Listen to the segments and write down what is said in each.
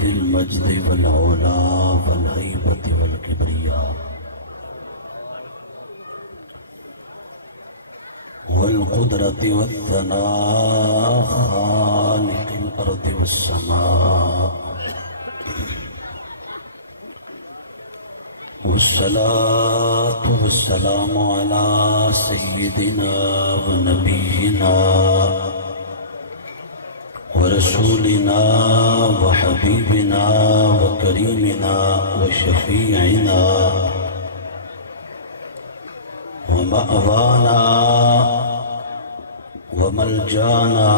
ذي المجد والعلا والهيبة والكبرياء والقدرة والثناء خالق الأرض والسماء والصلاة والسلام على سيدنا ونبينا ورسولنا وحبيبنا وكريمنا وشفيعنا ومأوانا وملجانا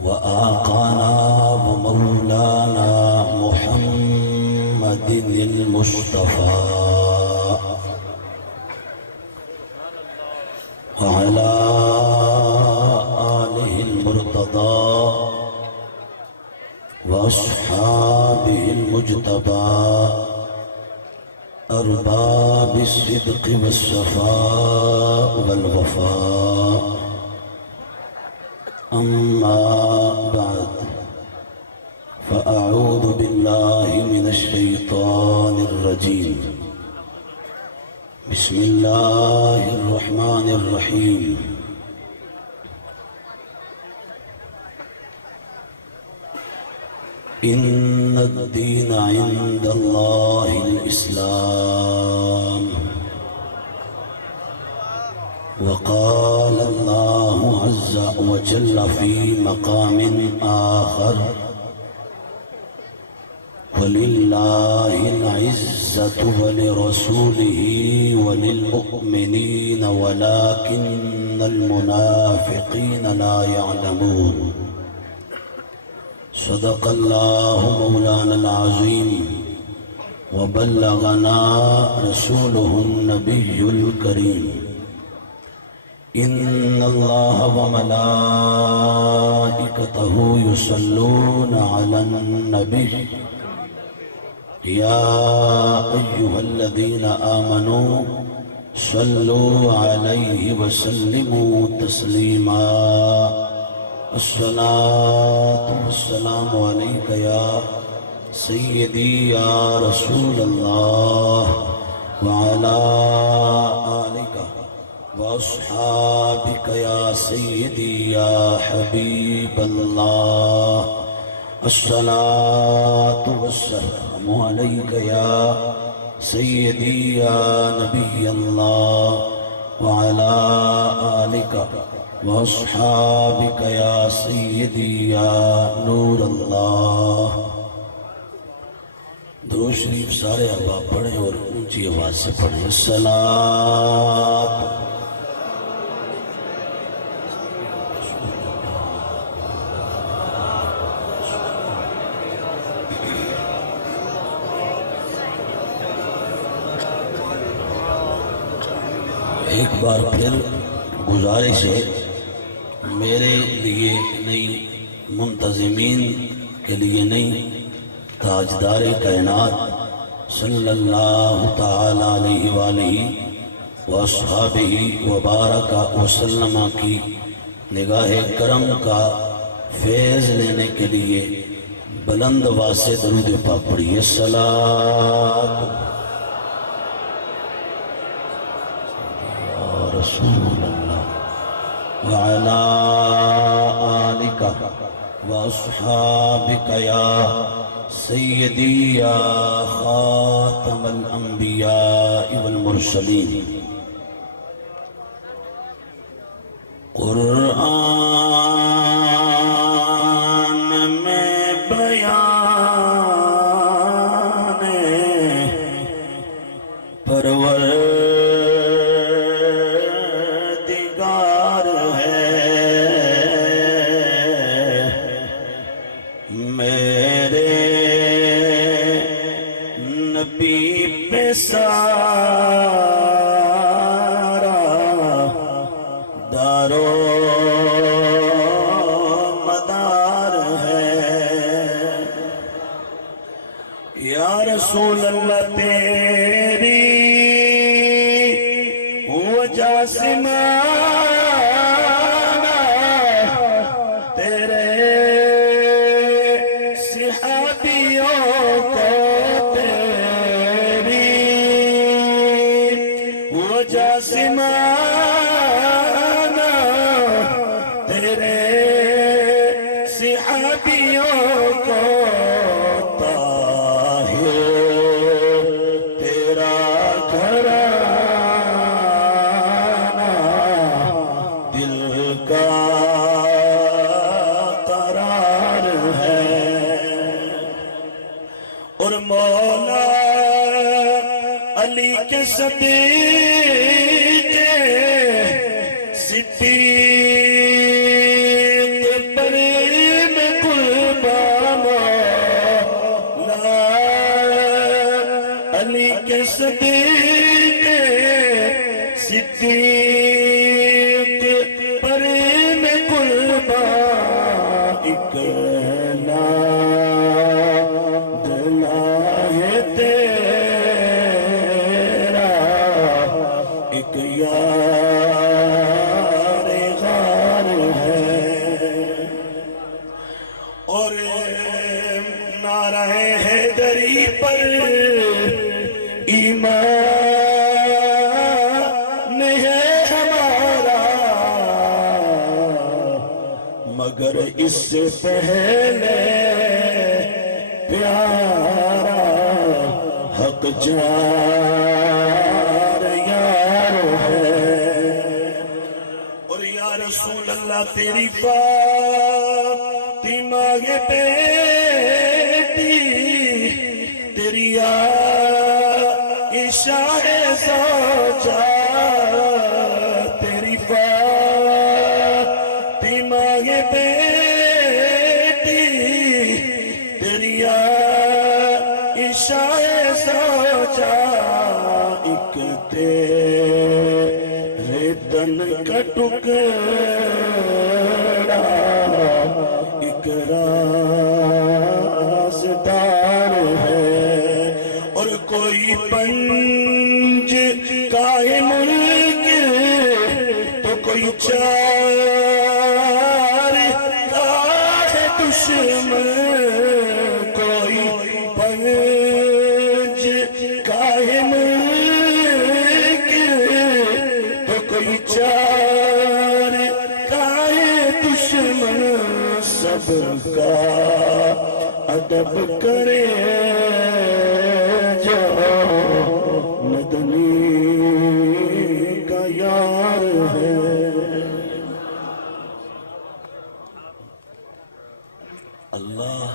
وآقانا ومولانا محمد المصطفى وعلى آله المرتضى وأصحابه المجتبى أرباب الصدق والصفاء والوفاء أما بعد فأعوذ بالله من الشيطان الرجيم بسم الله الرحمن الرحيم إن الدين عند الله الإسلام وقال الله عز وجل في مقام آخر ولله العزة ولرسوله وللمؤمنين ولكن المنافقين لا يعلمون صدق الله مولانا العظيم وبلغنا رسوله النبي الكريم إن الله وملائكته يصلون على النبي يا أيها الذين آمنوا صلوا عليه وسلموا تسليما الصلاة والسلام عليك يا سيدي يا رسول الله وعلى آلك وأصحابك يا سيدي يا حبيب الله الصلاة والسلام عليك يا سيدي يا نبي الله وعلى آلك وأصحابك يا سيدي يا نور اللہ. درود شریف سارے احباب پڑھیں اور اونچی آواز سے پڑھیں. الصلاۃ ایک بار پھر گزارش ہے میرے لیے نہیں، منتظمین کے لیے نہیں، تاجدار کائنات صلی اللہ تعالی علیہ وآلہ واصحابہ وبارک وسلم کی نگاہ کرم کا فیض لینے کے لیے بلند آواز سے درود پاک پڑھیے. صلاۃ رسول اللہ وعلى آلك وأصحابك يا سيدي يا خاتم الأنبياء والمرسلين. قرآن میں بیان پرور سارا دارو مدار ہے یا رسول اللہ تیری وجہ سے مانا تیرے مذہبیوں کو طاہر تیرا گھرانہ دل کا قرار ہے اور مولا علی کے صدیق صدیق پر میں قربان مولا علی کے صدیق صدیق پر میں قربان ایک ایمان ہے ہمارا مگر اس سے پہلے پیارا حق جار یار ہے اور یا رسول اللہ تیری فاطمہ کے بیٹی تیری عائشہ زوجہ تیری فاطمہ کے بیٹی تیری عائشہ زوجہ ایک تیرے تن کا ٹکڑا ایک رازدار ہے اور کوئی پنج کا ہے ملک تو کوئی چار کا ہے دشمن کوئی پنج کا ہے ملک تو کوئی چار کا ہے دشمن سب کا ادب کرے جو مدنی کا یار ہے اللہ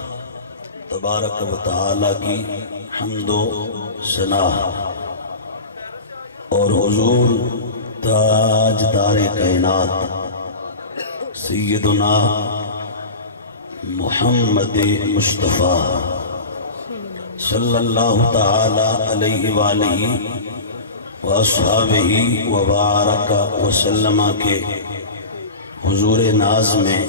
تبارک و تعالی کی حمد و ثنا اور حضور تاجدار کائنات سیدنا محمد مصطفیٰ صلی اللہ تعالی علیہ وآلہ واصحابہ وبارک وسلم کے حضور ناز میں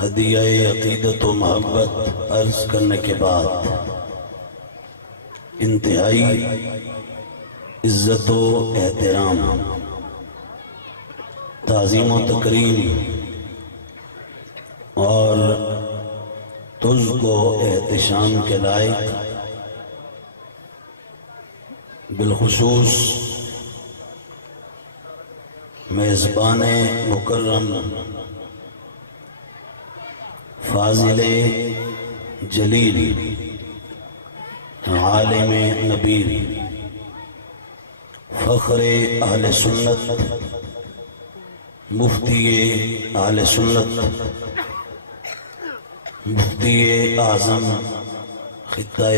ہدیہ عقیدت و محبت عرض کرنے کے بعد انتہائی عزت و احترام تعظیم و تکریم اور تجھ کو احتشام کے لائق بالخصوص میزبان مکرم فاضل جلیل عالم نبیل فخر اہل سنت مفتی اہل سنت مفتی اعظم خطہ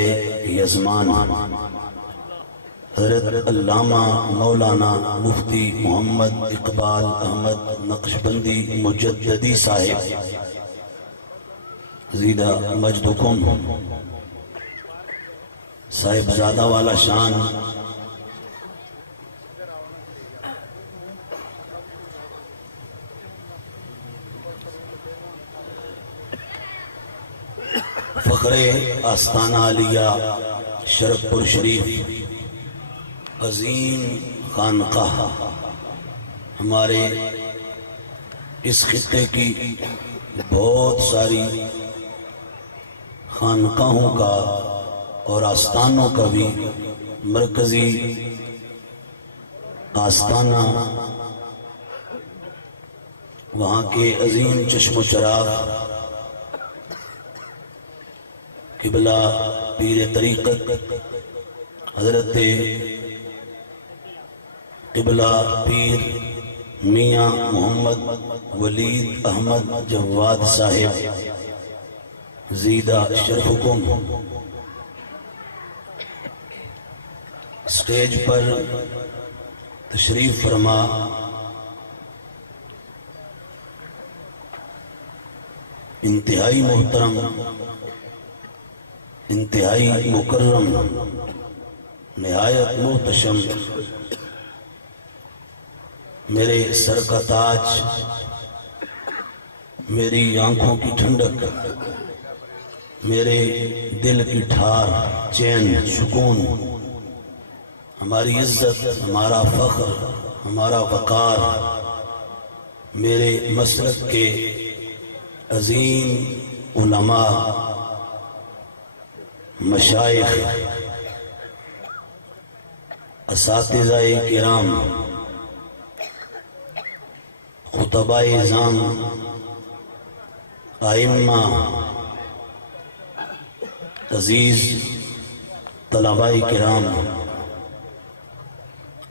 یزمان حضرت علامہ مولانا مفتی محمد اقبال احمد نقشبندی مجددی صاحب زیدہ مجدکم صاحبزادہ والا شان فخر آستانہ علیہ شرف پور شریف عظیم خانقاہ ہمارے اس خطے کی بہت ساری خانقاہوں کا اور آستانوں کا بھی مرکزی آستانہ وہاں کے عظیم چشم و چراغ قبلہ پیر طریقت حضرت قبلہ پیر میاں محمد ولید احمد جواد صاحب زیدہ شرفکم سٹیج پر تشریف فرما انتہائی محترم، انتہائی مکرم، نہایت محتشم، میرے سر کا تاج، میری آنکھوں کی ٹھنڈک، میرے دل کی ٹھار، چین، سکون، ہماری عزت، ہمارا فخر، ہمارا وقار، میرے مسلک کے عظیم علماء، مشائخ، اساتذہ کرام، خطباء اعظام، ائمہ، عزیز طلباء کرام،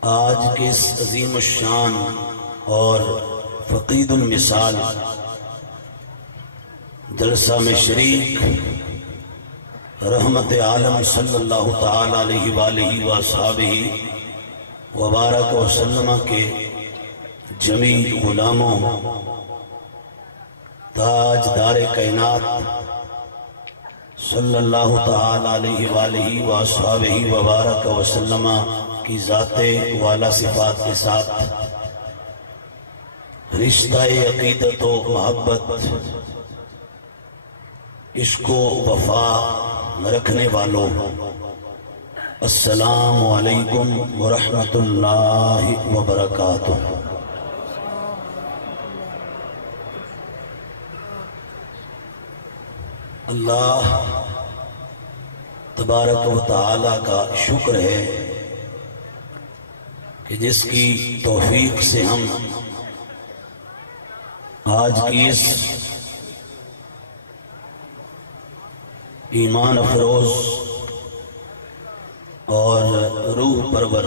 آج کے اس عظیم الشان اور فقید المثال جلسہ میں شریک رحمت عالم صلی اللہ تعالی علیہ وآلہ وصحبہ وبارک وسلم کے جمیع غلاموں، تاجدار کائنات صلی اللہ تعالی علیہ وآلہ وصحبہ وبارک وسلم کی ذات والا صفات کے ساتھ رشتہ عقیدت و محبت، عشق و وفا رکھنے والوں، السلام علیکم ورحمۃ اللہ وبرکاتہ۔ اللہ تبارک و تعالی کا شکر ہے کہ جس کی توفیق سے ہم آج کی اس ایمان افروز اور روح پرور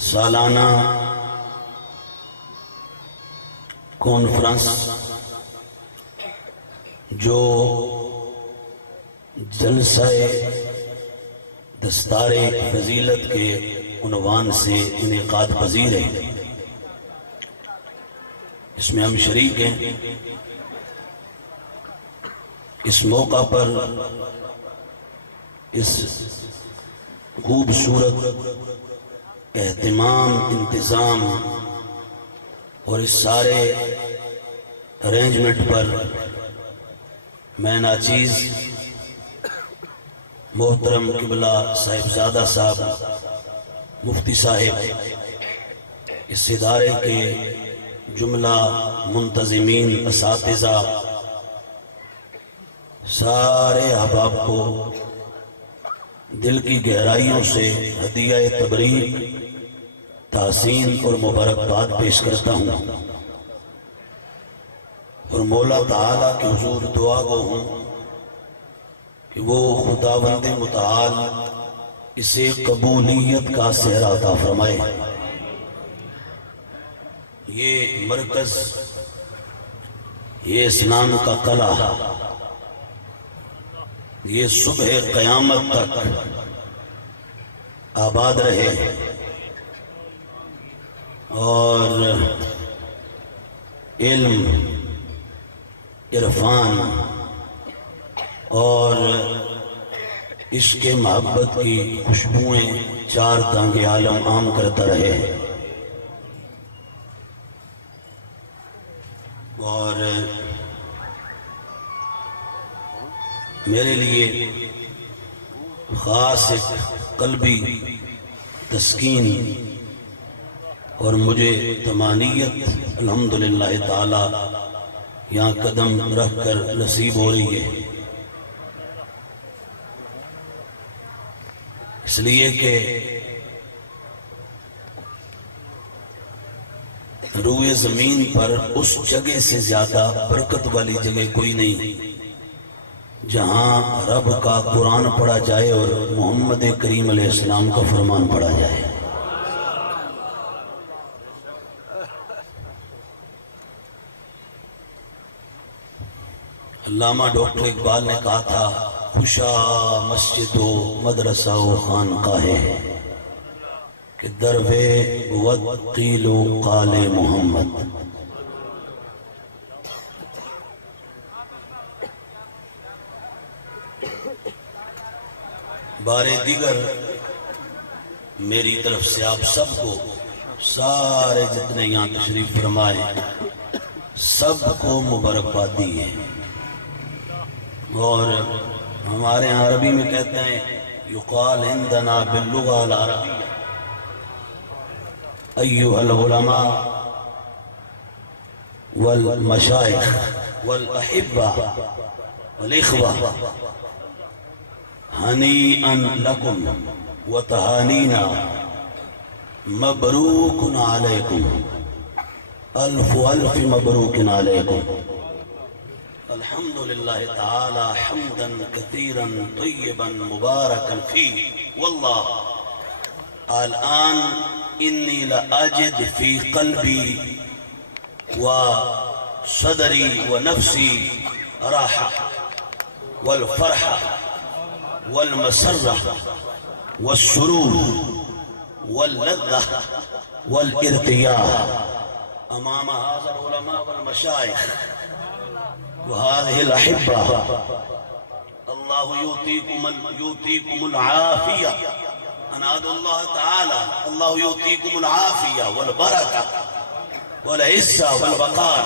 سالانہ کانفرنس جو جلسہ دستار فضیلت کے عنوان سے انعقاد پذیر ہے، اس میں ہم شریک ہیں۔ اس موقع پر اس خوبصورت اہتمام، انتظام اور اس سارے ارینجمنٹ پر میں ناچیز محترم قبلہ صاحبزادہ صاحب مفتی صاحب، اس ادارے کے جملہ منتظمین، اساتذہ، سارے احباب کو دل کی گہرائیوں سے ہدیہ تبریک، تحسین اور مبارکباد پیش کرتا ہوں، اور مولا تعالیٰ کے حضور دعا گو ہوں کہ وہ خداوند متعال اسے قبولیت کا صحرا عطا فرمائے۔ یہ مرکز، یہ اسلام کا قلعہ، یہ صبح قیامت تک آباد رہے، اور علم، عرفان اور عشق محبت کی خوشبوئیں چار دانگ عالم عام کرتا رہے، اور میرے لیے خاص ایک قلبی تسکین اور مجھے طمانینت الحمدللہ تعالی یہاں قدم رکھ کر نصیب ہو رہی ہے، اس لیے کہ روئے زمین پر اس جگہ سے زیادہ برکت والی جگہ کوئی نہیں جہاں رب کا قرآن پڑھا جائے اور محمد کریم علیہ السلام کا فرمان پڑھا جائے۔ علامہ ڈاکٹر اقبال نے کہا تھا خوشا مسجد و مدرسہ و خانقاہ کہ دروے ود قیل و قال محمد۔ بار دیگر میری طرف سے آپ سب کو، سارے جتنے یہاں تشریف فرمائے سب کو مبارکبادی ہے۔ اور ہمارے یہاں عربی میں کہتے ہیں یقال عندنا باللغة العربية ایھا العلماء والمشائخ والاحبہ والاخوہ ہنیئا لکم وتہانینا مبروک علیکم الف الف مبروک علیکم۔ الحمد لله تعالى حمدا كثيرا طيبا مباركا فيه والله الآن إني لأجد في قلبي وصدري ونفسي راحة والفرحة والمسرة والسرور واللذة والارتياح أمام هذا العلماء والمشايخ وهذه الأحبة۔ الله يعطيكم العافية، أنا أدعو الله تعالى الله يعطيكم العافية والبركة والعزة والبقاء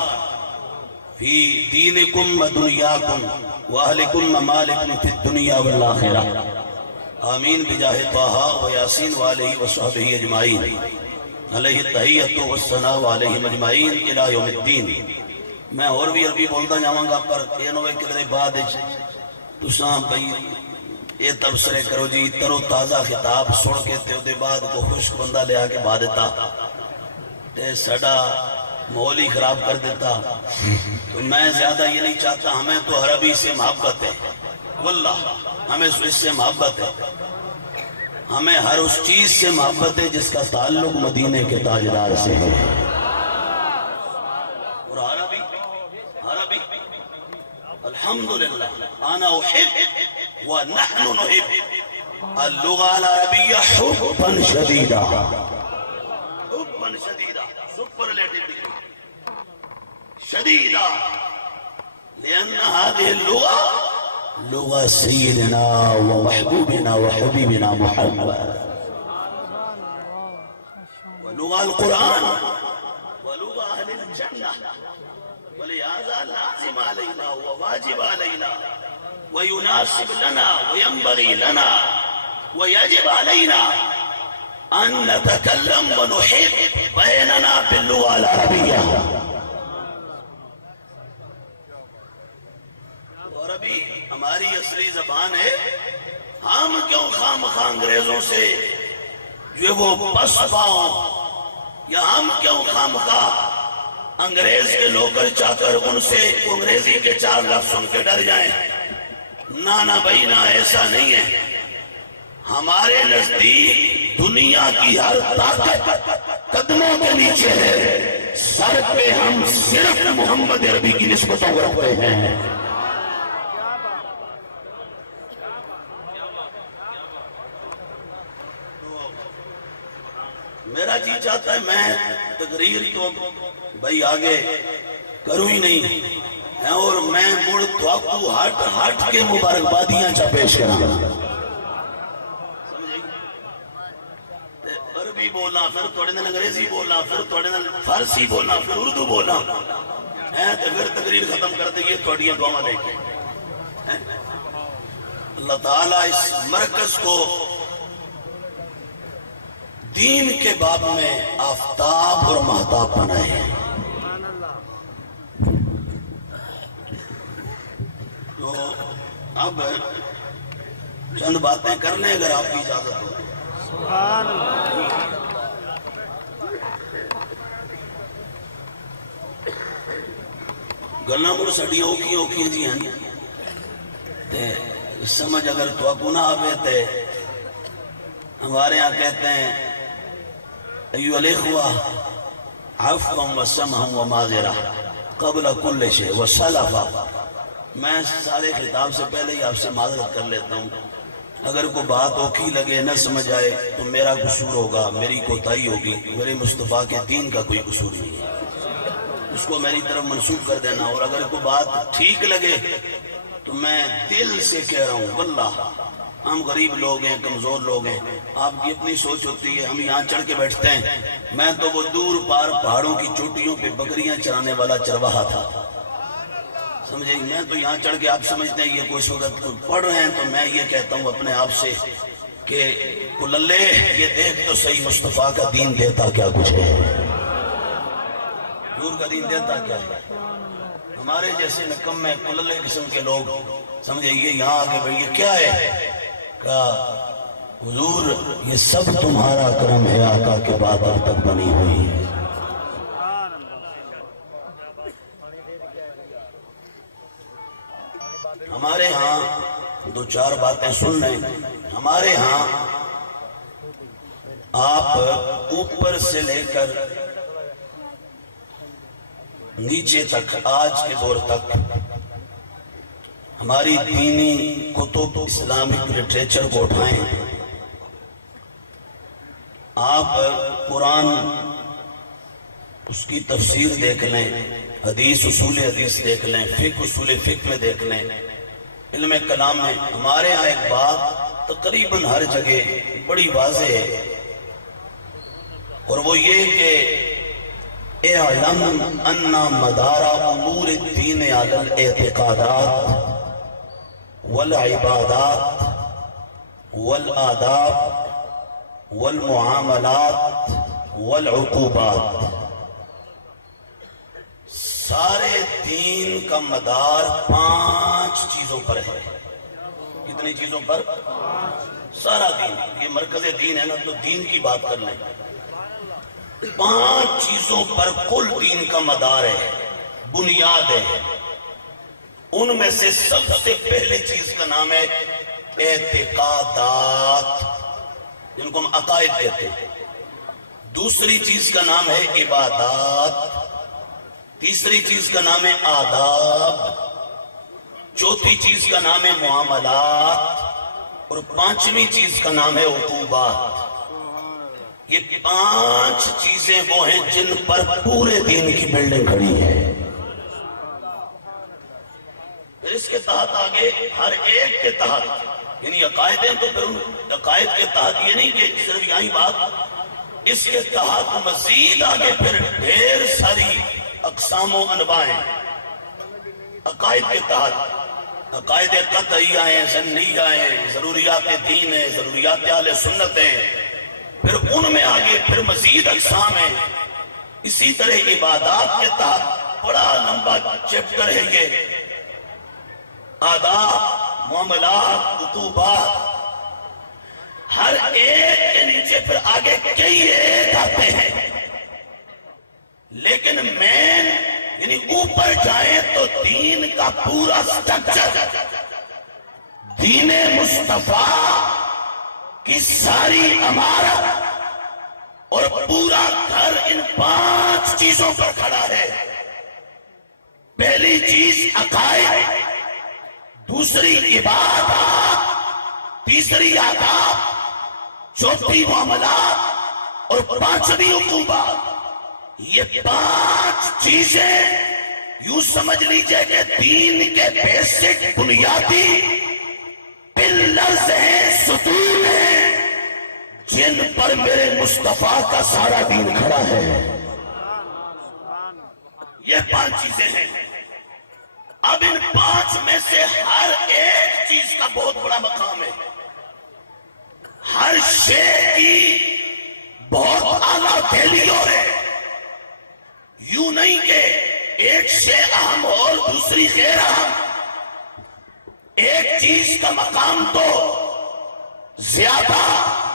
في دينكم ودنياكم وأهلكم ومالكم في الدنيا والآخرة، آمين بجاه طه وياسين وآله وصحبه أجمعين، عليه التحية والثناء وعليهم أجمعين إلى يوم الدين۔ میں اور بھی عربی بولتا جاواں گا پر یہ نوے کدے بعد تساں بھئی یہ تبصرے کرو جی ترو تازہ خطاب سن کے تے دے بعد کو خشک بندہ لے آکے بعد دیتا تے سڑا ماحول ہی خراب کر دیتا۔ تو میں زیادہ یہ نہیں چاہتا، ہمیں تو عربی سے محبت ہے، واللہ ہمیں اس سے محبت ہے، ہمیں ہر اس چیز سے محبت ہے جس کا تعلق مدینے کے تاجدار سے ہے۔ الحمدللہ انا احب ونحن نحب اللغة العربية حبا شديدا، حبا شديدا superlative شديدا، لأن هذه اللغة لغة سيدنا ومحبوبنا وحبيبنا محمد، ولغة القرآن ولغة أهل الجنة، ولهذا لازم علينا وواجب علينا ويناسب لنا وينبغي لنا ويجب علينا أن نتكلم ونحب بيننا باللغة العربية۔ عربی ہماری اصلی زبان ہے، ہم کیوں خام خواہ انگریزوں سے جو وہ پس پاؤں، یا ہم کیوں خام خواہ انگریز کے نوکر چاکر ان سے انگریزی کے چار لفظ سن کے ڈر جائیں؟ نہ بھائی نہ، ایسا نہیں ہے۔ ہمارے نزدیک دنیا کی ہر طاقت قدموں کے نیچے ہے، سر پہ ہم صرف محمد عربی کی نسبتوں کو رکھتے ہیں۔ میرا جی چاہتا ہے میں تقریر تو بھائی آگے کروں ہی نہیں، اور میں مڑ تو ہٹ کے مبارکبادیاں چا پیش کروں، عربی بولنا، پھر توڑے دن انگریزی بولنا، پھر توڑے دن فارسی بولنا، پھر اردو بولنا، تو پھر تقریر ختم کر دیں، یہ توڑیاں دعا لے کے۔ اللہ تعالیٰ اس مرکز کو دین کے باب میں آفتاب اور مہتاب بنائے۔ تو اب چند باتیں کر لیں اگر آپ کی اجازت ہو۔ سبحان اللہ۔ گلہ مر سڑی اوکھی جی ہیں، سمجھ اگر تو گناہ آوے تے ہمارے یہاں کہتے ہیں ایو الاخوہ عفوا و سمحا و معذرہ قبل کل شیء و سلفا. میں سارے خطاب سے پہلے ہی آپ سے معذرت کر لیتا ہوں. اگر کوئی بات اوکھی لگے نہ سمجھ آئے تو میرا قصور ہوگا، میری کوتاہی ہوگی، میرے مصطفیٰ کے دین کا کوئی قصور نہیں ہے، اس کو میری طرف منسوب کر دینا. اور اگر کوئی بات ٹھیک لگے تو میں دل سے کہہ رہا ہوں واللہ ہم غریب لوگ ہیں، کمزور لوگ ہیں، آپ کی اپنی سوچ ہوتی ہے، ہم یہاں چڑھ کے بیٹھتے ہیں. میں تو وہ دور پار پہاڑوں کی چوٹیوں پہ بکریاں چرانے والا چرواہا تھا، سمجھے. میں تو یہاں چڑھ کے آپ سمجھتے ہیں یہ کوئی صورت پڑھ رہے ہیں، تو میں یہ کہتا ہوں اپنے آپ سے کہ کللے یہ دیکھ تو صحیح مصطفیٰ کا دین دیتا کیا کچھ ہے، حضور کا دین دیتا کیا ہے. ہمارے جیسے نکمے کللے قسم کے لوگ سمجھے یہ یہاں آگے بھئی یہ کیا ہے، کہا حضور یہ سب تمہارا کرم ہے آقا کے بعد اب تک بنی ہوئی ہے. ہمارے ہاں دو چار باتیں سن رہے ہیں. ہمارے ہاں آپ اوپر سے لے کر نیچے تک آج کے دور تک ہماری دینی کتب اسلامک لٹریچر کو اٹھائیں، آپ قرآن اس کی تفسیر دیکھ لیں، حدیث اصول حدیث دیکھ لیں، فقہ اصول فقہ میں دیکھ لیں، علم کلام میں. ہمارے ہاں ایک بات تقریباً ہر جگہ بڑی واضح ہے، اور وہ یہ کہ اعلم ان مدار امور الدین علی الاعتقادات والعبادات والآداب والمعاملات والعقوبات. سارے دین کا مدار 5 چیزوں پر ہے. کتنی چیزوں پر؟ سارا دین. یہ مرکز دین ہے نا، تو دین کی بات کر لیں. 5 چیزوں پر کل دین کا مدار ہے، بنیاد ہے. ان میں سے سب سے پہلے چیز کا نام ہے اعتقادات، جن کو ہم عقائد کہتے ہیں. دوسری چیز کا نام ہے عبادات، تیسری چیز کا نام ہے آداب، چوتھی چیز کا نام ہے معاملات، اور 5ویں چیز کا نام ہے عقوبات. یہ 5 چیزیں وہ ہیں جن پر پورے دین کی بلڈنگ کھڑی ہے. پھر اس کے تحت آگے ہر ایک کے تحت یعنی عقائد ہیں، تو پھر عقائد کے تحت یہ نہیں کہ صرف یہی بات، اس کے تحت مزید آگے پھر ڈھیر ساری اقسام و انواع ہیں. عقائد کے تحت عقائد قطعیہ ہیں، ظنیہ ہیں، ضروریات دین ہیں، ضروریات اہل سنت ہیں. پھر ان میں آگے پھر مزید اقسام ہیں. اسی طرح عبادات کے تحت بڑا لمبا چیپٹر ہے یہ، آداب، معاملات، عقوبات. ہر ایک کے نیچے پھر آگے کئی ایک آتے ہیں، لیکن مین یعنی اوپر جائیں تو دین کا پورا سٹرکچر، دین مصطفیٰ کی ساری عمارت اور پورا گھر ان 5 چیزوں پر کھڑا ہے. پہلی چیز عقائد، دوسری عبادات، تیسری آداب، چوتھی معاملات اور 5ویں عقوبات. یہ 5 چیزیں یوں سمجھ لیجئے کہ دین کے بیسک بنیادی پلرز ہیں، ستون ہیں، جن پر میرے مصطفیٰ کا سارا دین کھڑا ہے. یہ 5 چیزیں ہیں. اب ان 5 میں سے ہر ایک چیز کا بہت بڑا مقام ہے، ہر شے کی بہت اعلیٰ ویلیو ہے. یوں نہیں کہ ایک شے اہم ہو اور دوسری غیر اہم. ایک چیز کا مقام تو زیادہ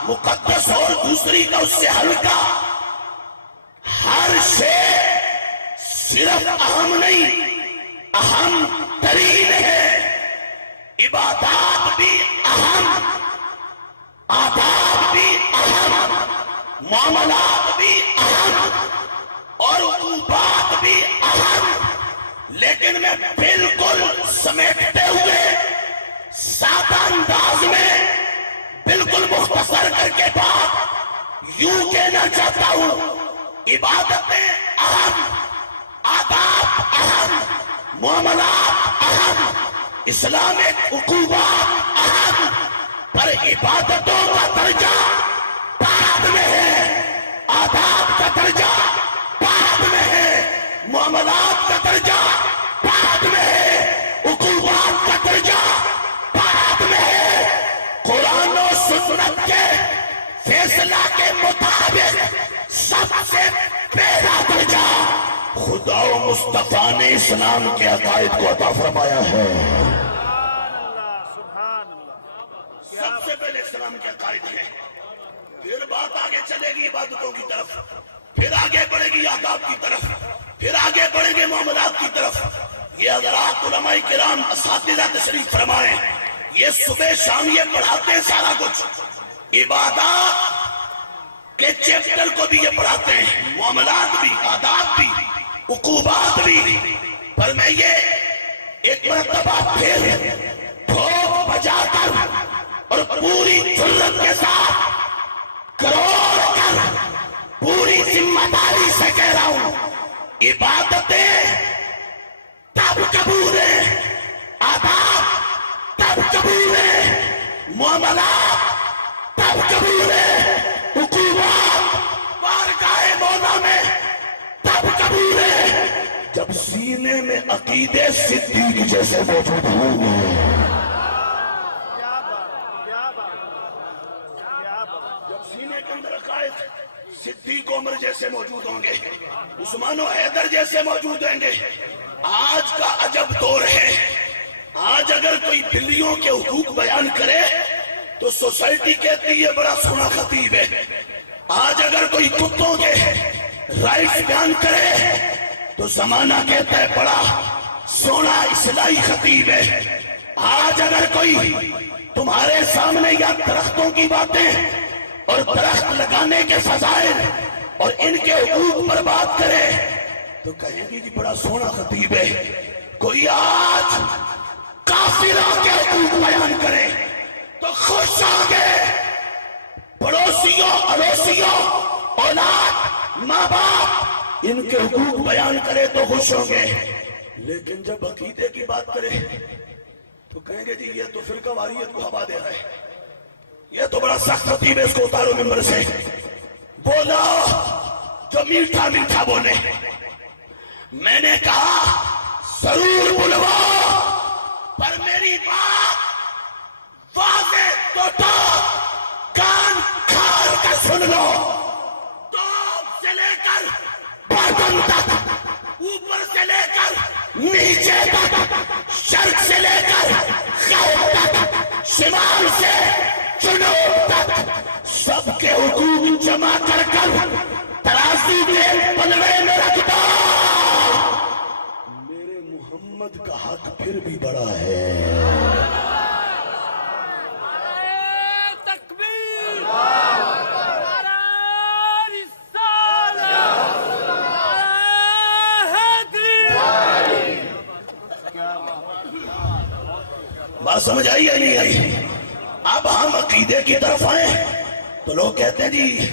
مقدس ہو اور دوسری کا اس سے ہلکا. ہر شے صرف اہم نہیں، اہم ترین ہے. عبادات بھی اہم، آداب بھی اہم، معاملات بھی اہم اور عقوبات بھی اہم، لیکن میں بالکل سمیٹتے ہوئے سادہ انداز میں بالکل مختصر کر کے بات یوں کہنا چاہتا ہوں: عبادتیں اہم، آداب اہم، معاملات اہم، اسلامک عقوبات اہم، پر عبادتوں کا درجہ بعد میں ہے، آداب کا درجہ بعد میں ہے، معاملات کا درجہ بعد میں ہے، عقوبات کا درجہ بعد میں ہے۔ قرآن و سنت کے فیصلہ کے مطابق سب سے پہلا درجہ خدا و مصطفیٰ نے اسلام کے عقائد کو عطا فرمایا ہے۔ سب سے پہلے اسلام کے عقائد ہیں، پھر بات آگے چلے گی عبادتوں کی طرف، پھر آگے بڑھے گی آداب کی طرف، پھر آگے بڑھیں گے معاملات کی طرف۔ یہ حضرات علماء کرام اساتذہ تشریف فرمائیں، یہ صبح شام یہ پڑھاتے ہیں سارا کچھ، عبادات کے چیپٹر کو بھی یہ پڑھاتے ہیں، معاملات بھی، آداب بھی، عقوبات بھی، پر میں یہ ایک مرتبہ پھر ٹھوک بجا کر اور پوری جرت کے ساتھ کروڑ کر پوری ذمہ داری سے کہہ رہا ہوں: عبادتیں تب قبول ہیں، آداب تب قبول ہیں، معاملات تب قبول ہیں، عقوبات بارگاہ مولا میں تب قبول ہیں جب سینے میں عقیدے صدیق جیسے موجود ہوں گے۔ جب سینے کے اندر عقائد صدیق عمر جیسے موجود ہوں گے، عثمان و حیدر جیسے موجود ہوں گے۔ آج کا عجب دور ہے، آج اگر کوئی بلیوں کے حقوق بیان کرے تو سوسائٹی کہتی ہے بڑا سونا خطیب ہے، آج اگر کوئی کتوں کے رائٹس بیان کرے تو زمانہ کہتا ہے بڑا سونا اصلاحی خطیب ہے۔ آج اگر کوئی تمہارے سامنے یا درختوں کی باتیں اور درخت لگانے کے فضائل اور ان کے حقوق پر بات کرے تو کہیں گے کہ بڑا سونا خطیب ہے۔ کوئی آج کافروں کے حقوق بیان کرے تو خوش ہوں گے، پڑوسیوں، اڑوسیوں، اولاد، ماں باپ ان کے حقوق بیان کرے تو خوش ہوں گے، لیکن جب عقیدے کی بات کرے تو کہیں گے جی یہ تو فرقہ واریت کو ہوا دے رہا ہے، یہ تو بڑا سخت خطیب ہے، اس کو اتارو ممبر سے۔ بولا جو میٹھا میٹھا بولے۔ میں نے کہا ضرور بلوا، پر میری بات واضح تو کان کھار کر سن لو۔ توپ سے لے کر باطن تک، اوپر سے لے کر نیچے تک، شرق سے لے کر غرب تک، شمال سے جنوب تک، سب کے حقوق جمع کر کر ترازی کے پلڑے میں رکھ دو۔ میرے محمد کا حق پھر بھی بڑا ہے۔ بات سمجھ آئی یا نہیں آئی؟ اب ہم عقیدے کی طرف آئیں تو لوگ کہتے ہیں جی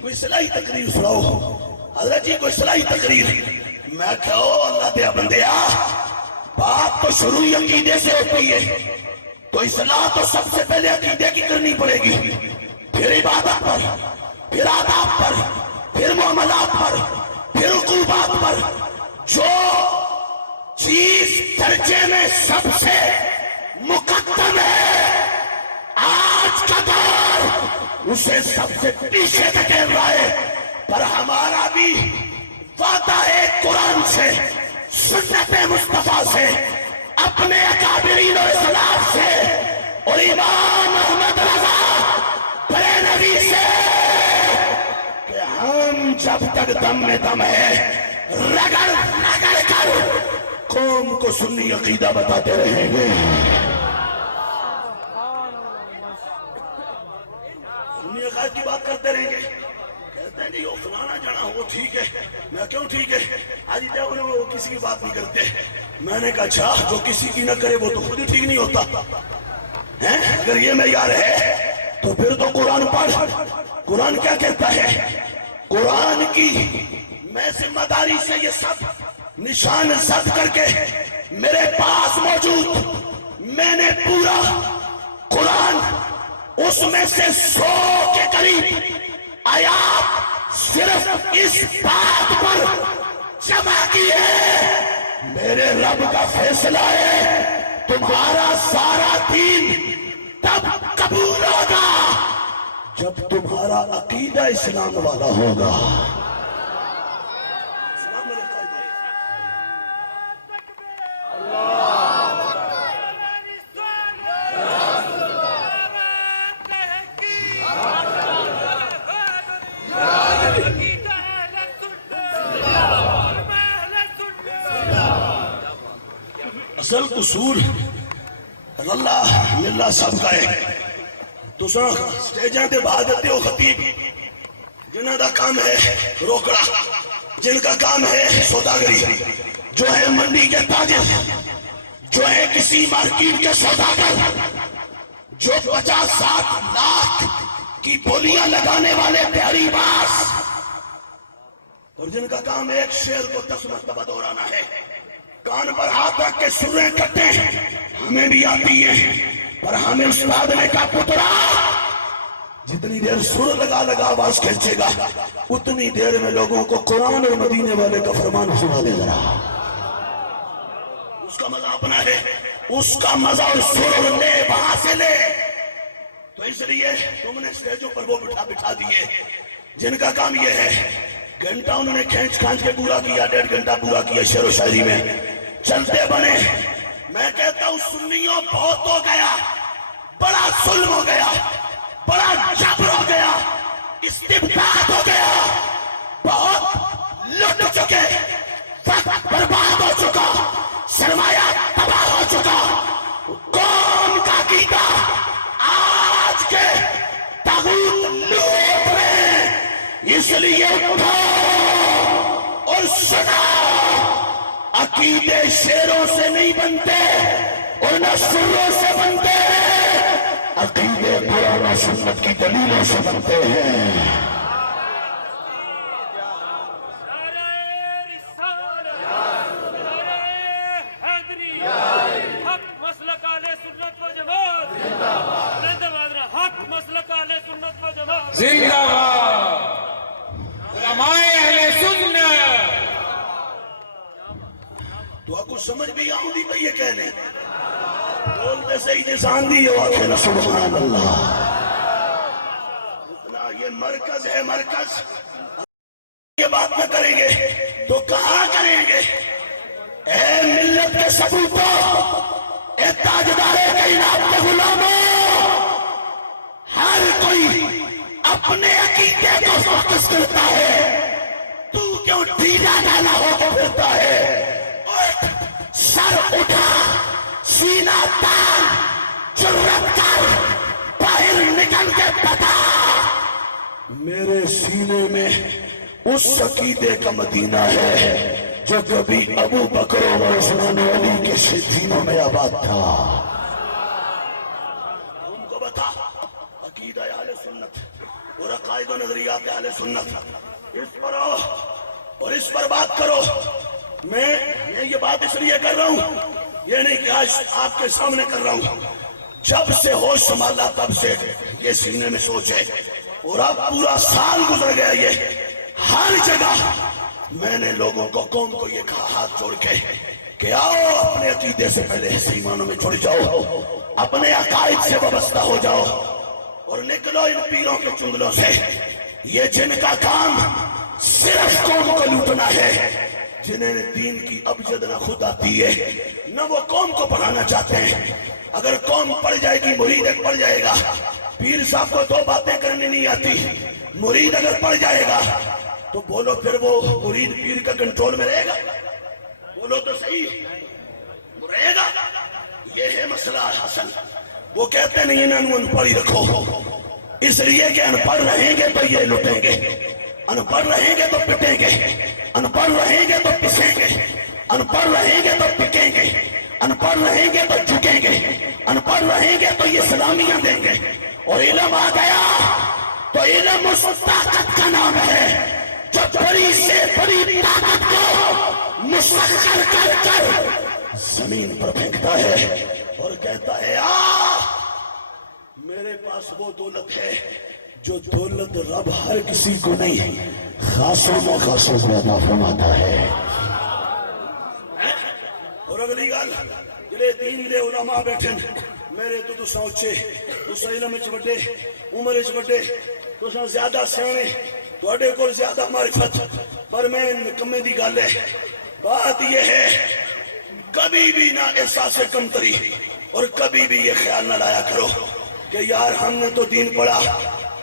کوئی اصلاحی تقریر سناؤ، حضرت جی کوئی اصلاحی تقریر۔ میں کہو اللہ دیا بندیا، بات تو شروع ہی عقیدے سے ہوتی ہے، تو اصلاح تو سب سے پہلے عقیدے کی کرنی پڑے گی، پھر عبادت پر، پھر آداب پر، پھر معاملات پر، پھر عقوبات پر۔ جو چیز درجے میں سب سے مقدم ہے آج کا دور اسے سب سے پیچھے دھکیل رہا ہے، پر ہمارا بھی وعدہ ہے قرآن سے، سنت مصطفیٰ سے، اپنے اکابرین و اسلاف سے اور امام احمد رضا بڑے نبی سے کہ ہم جب تک دم میں دم ہے رگڑ رگڑ کر قوم کو سنی عقیدہ بتاتے رہیں گے۔ ٹھیک ہے. میں کیوں ٹھیک ہے؟ حاجی دیوبند وہ کسی کی بات نہیں کرتے. میں نے کہا اچھا جو کسی کی نہ کرے وہ تو خود ہی ٹھیک نہیں ہوتا. اگر یہ معیار ہے تو پھر تو قرآن پڑھ. قرآن کیا کہتا ہے؟ قرآن کی میں ذمہ داری سے یہ سب نشان زد کر کے میرے پاس موجود، میں نے پورا قرآن اس میں سے 100 کے قریب آیات صرف اس بات پر جمع کیے. میرے رب کا فیصلہ ہے تمہارا سارا دین تب قبول ہوگا جب تمہارا عقیدہ اسلام والا ہوگا. اصل قصور اللہ سب کا ہے. تساں سٹیجاں تے بہا دیتے ہو خطیب جنہاں دا کام ہے روکڑا، جن کا کام ہے سوداگری، جو ہے منڈی کے تاجر، جو ہے کسی مارکیٹ کے سوداگر، جو 50-60 لاکھ کی بولیاں لگانے والے تہری باز، اور جن کا کام ایک شعر کو 10 مرتبہ دہرانا ہے. کان پر ہاتھ رکھ کے سریں کٹتے ہیں، ہمیں بھی آتی ہیں، پر ہمیں استاد نے کہا پترا جتنی دیر سر لگا آواز کھینچے گا اتنی دیر میں لوگوں کو قرآن اور مدینے والے کا فرمان سنا دے گا. اس کا مزہ اپنا ہے، اس کا مزہ اور سر لے وہاں سے لے. تو اس لیے تم نے سٹیجوں پر وہ بٹھا دیے جن کا کام یہ ہے. گھنٹہ انہوں نے کھینچ کے پورا کیا، 1.5 گھنٹہ پورا کیا شعر و شاعری میں، چلتے بنے. میں کہتا ہوں سنیوں بہت ہو گیا، بڑا ظلم ہو گیا، بڑا جبر ہو گیا، استبداد ہو گیا، بہت لٹ چکے، وقت برباد ہو چکا، سرمایہ تباہ ہو چکا. قوم کا عقیدہ آج کے طاغوت لوٹ رہے ہیں. اس لیے اٹھو اور سنا. عقیدے شعروں سے نہیں بنتے اور نہ سروں سے بنتے ہیں، عقیدے قرآن و سنت کی دلیلوں سے بنتے ہیں. زندہ باد علماء اہل سنت. تو آپ کو سمجھ بھی آؤں دی بھئی یہ کہنے بولتے سے ہی جسان دی ہو آخر سبحان اللہ. اتنا یہ مرکز ہے، مرکز. یہ بات نہ کریں گے تو کہاں کریں گے؟ اے ملت کے ثبوتوں، اے تاجدار کائنات کے غلاموں، ہر کوئی اپنے عقیدے کو فوکس کرتا ہے. تو کیوں ڈھیلا ڈھالا ہو کے پھرتا ہے؟ سر اٹھا، سینہ تان، جرأت کر، باہر نکل کے بتا. میرے سینے میں اس عقیدے کا مدینہ ہے جو کبھی ابو بکر و عثمان علی کے سینوں میں آباد تھا. ان کو بتا عقیدہ اہل سنت اور عقائد و نظریات اہل سنت، اس پر آؤ اور اس پر بات کرو. میں یہ بات اس لیے کر رہا ہوں، یہ نہیں کہ آج آپ کے سامنے کر رہا ہوں. جب سے ہوش سنبھالا تب سے یہ سینے میں سوچ ہے، اور اب پورا سال گزر گیا. یہ ہر جگہ میں نے لوگوں کو، قوم کو یہ کہا ہاتھ جوڑ کے کہ آؤ اپنے عقیدے سے پہلے ایمانوں میں جڑ جاؤ، اپنے عقائد سے وابستہ ہو جاؤ اور نکلو ان پیروں کے چنگلوں سے. یہ جن کا کام صرف قوم کو لوٹنا ہے، جنہیں دین کی ابجد نہ خود آتی ہے نہ وہ قوم کو پڑھانا چاہتے ہیں. اگر قوم پڑھ جائے گی مرید ایک پڑھ جائے گا. پیر صاحب کو 2 باتیں کرنی نہیں آتی. مرید اگر پڑھ جائے گا تو بولو پھر وہ مرید پیر کا کنٹرول میں رہے گا؟ بولو تو صحیح، رہے گا. یہ ہے مسئلہ حسن. وہ کہتے نہیں انہوں ان پڑھ ہی رکھو، اس لیے کہ ان پڑھ رہیں گے تو یہ لٹیں گے. ان پڑھ رہیں گے تو پٹیں گے، ان پڑھ رہیں گے تو پسیں گے، ان پڑھ رہیں گے تو پکیں گے، ان پڑھ رہیں گے تو جھکیں گے، ان پڑھ رہیں گے تو یہ سلامیاں دیں گے۔ اور علم آ گیا تو علم اس طاقت کا نام ہے جو بڑی سے بڑی طاقت کو مسخر کر کر زمین پر پھینکتا ہے اور کہتا ہے میرے پاس وہ دولت ہے جو دولت رب ہر کسی کو نہیں خاصوں میں خاصوں کو عطا فرماتا ہے۔ اور اگلی گل جڑے دین دے علماء بیٹھے میرے تو سوچے تساں علم وچ وڈے عمر وچ وڈے تساں زیادہ سیانے تواڈے کول زیادہ معرفت، پر میں نکمے دی گل ہے، بات یہ ہے کبھی بھی نہ احساس کمتری اور کبھی بھی یہ خیال نہ لایا کرو کہ یار ہم نے تو دین پڑھا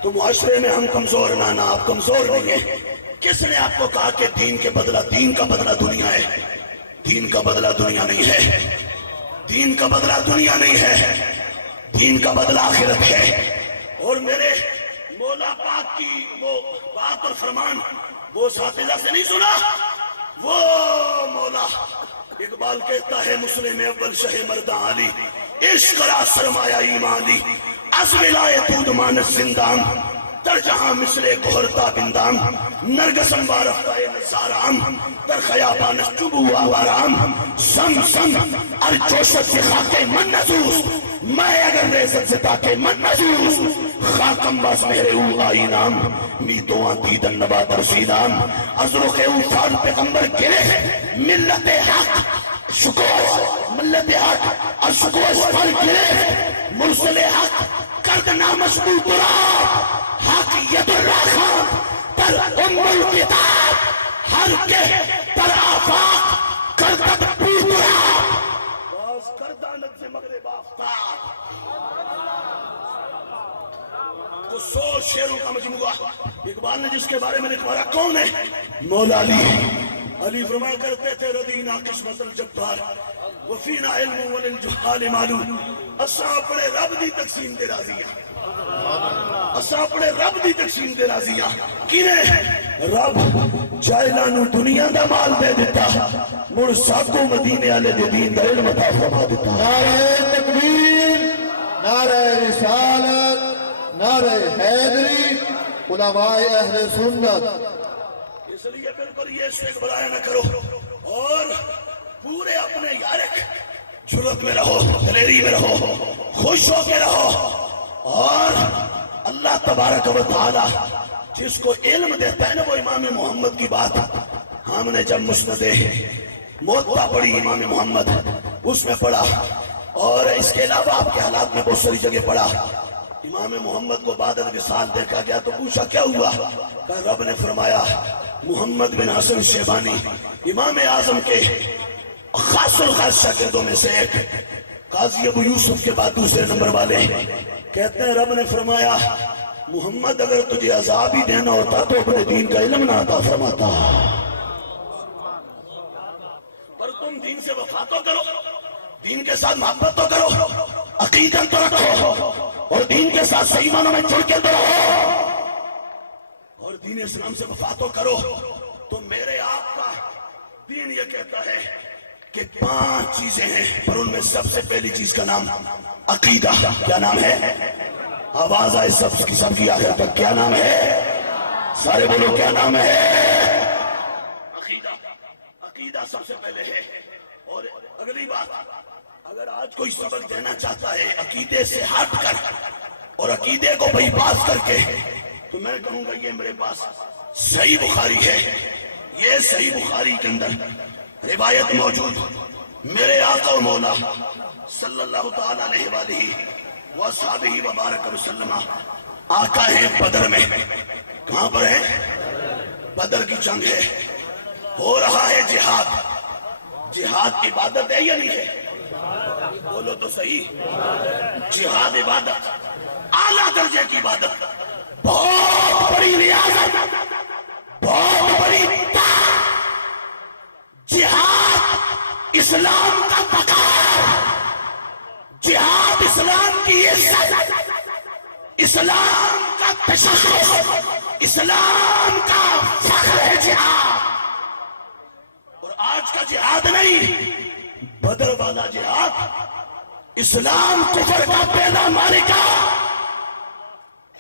تو معاشرے میں ہم کمزور، نہ آپ کمزور نہیں ہیں۔ کس نے آپ کو کہا کہ دین کا بدلہ دنیا ہے؟ دین کا بدلہ دنیا نہیں ہے، دین کا بدلہ دنیا نہیں ہے، دین کا بدلہ آخرت ہے۔ اور میرے مولا پاک کی وہ بات اور فرمان وہ ساتھیزہ سے نہیں سنا، وہ مولا اقبال کہتا ہے مسلم اول شہ مرداں علی عشق را سرمایہ ایمانی از ولائے دود مانس زندان در جہاں مثل گہرتا بندام نرگسن بارفتہ نظارام در خیابانش چبو آوارام سم سم ار جوشت سے خاکے من نزوز میں اگر ریزت سے تاکے من نزوز خاکم باز مہرے او آئینام میتوان دیدن نبا در سینام از رخ او فال پیغمبر گرے ملت حق شکوز ملت حق از شکوز فال گرے مرسل حق کرد نامشبوط را حق ید اللہ خان پر ام الکتاب ہر کے پر آفاق کردت پوت را باز کردانت سے مغرب آفتاب۔ تو 100 شعروں کا مجموعہ اقبال نے جس کے بارے میں لکھوایا کون ہے؟ مولا علی۔ علی فرمایا کرتے تھے ردینا قسمت الجبار وفینا علم وللجہال معلوم، اساں اپنے رب دی تقسیم دے راضیاں، اساں اپنے رب دی تقسیم دے راضیاں۔ کینے رب جائلانو دنیا دا مال دے دیتا، مڑ ساکو مدینے والے دے دین دا علم عطا فرما دیتا۔ نعرہ تکبیر، نعرہ رسالت، نعرہ حیدری، علماء اہل سنت۔ اس لیے بالکل یہ استقبال نہ کرو اور پورے اپنے یارک جرت میں رہو، دلیری میں رہو، خوش ہو کے رہو۔ اور اللہ تبارک و تعالی جس کو علم دیتا ہے نا، وہ امام محمد کی بات ہم نے جب مسند موطا پڑھی امام محمد اس میں پڑھا، اور اس کے علاوہ آپ کے حالات میں بہت ساری جگہ پڑھا۔ امام محمد کو بعد وصال دیکھا گیا تو پوچھا کیا ہوا؟ کہ رب نے فرمایا محمد بن حسن شیبانی امام اعظم کے خاص الخاص شاگردوں میں سے ایک، قاضی ابو یوسف کے بعد دوسرے نمبر والے، کہتے ہیں رب نے فرمایا محمد اگر تجھے عذاب ہی دینا ہوتا تو اپنے دین کا علم نہ عطا فرماتا، پر تم دین سے وفا تو کرو، دین کے ساتھ محبت تو کرو، عقیدت تو رکھو، اور دین کے ساتھ صحیح معنوں میں جڑ کے تو رہو، اور دین اسلام سے وفا تو کرو۔ تو میرے آپ کا دین یہ کہتا ہے کہ 5 چیزیں ہیں، پر ان میں سب سے پہلی چیز کا نام عقیدہ۔ کیا نام ہے؟ آواز آئے سب کی آخر تک، کیا نام ہے؟ سارے بولو کیا نام ہے؟ عقیدہ۔ عقیدہ سب سے پہلے ہے۔ اور اگلی بات، اگر آج کوئی سبق دینا چاہتا ہے عقیدے سے ہٹ کر اور عقیدے کو بائی پاس کر کے، تو میں کہوں گا یہ میرے پاس صحیح بخاری ہے، یہ صحیح بخاری کے اندر روایت موجود، میرے آقا و مولا صلی اللہ تعالیٰ علیہ وآلہ وصحبہ وبارک وسلم آقا ہیں بدر میں۔ کہاں پر ہیں؟ بدر کی جنگ ہے، ہو رہا ہے جہاد۔ جہاد عبادت ہے یا نہیں ہے؟ بولو تو صحیح، جہاد عبادت، اعلیٰ درجے کی عبادت، بہت بڑی ریاضت، بہت بڑی طاقت۔ جہاد اسلام کا وقار، جہاد اسلام کی عزت، اسلام کا التشخص، اسلام کا فخر ہے جہاد، اور آج کا جہاد نہیں، بدر والا جہاد، اسلام کفر کا پہلا معرکہ،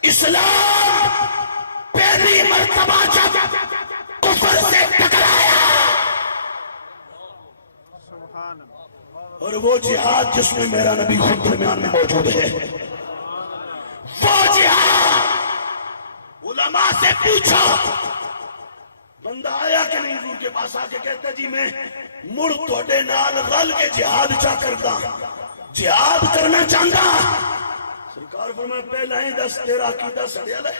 اسلام پہلی مرتبہ جب کفر سے ٹکرایا، اور وہ جہاد جس میں میرا نبی خود درمیان میں موجود ہے، وہ جہاد علماء سے پوچھا، بندہ آیا کہ نہیں حضور کے پاس آ کے کہتا جی میں مڑ توڑے نال رل کے جہاد چاہ کرتا، جہاد کرنا چاہتا، سرکار فرمایا پہلا ہی دس تیرا عقیدہ سڑیا لے،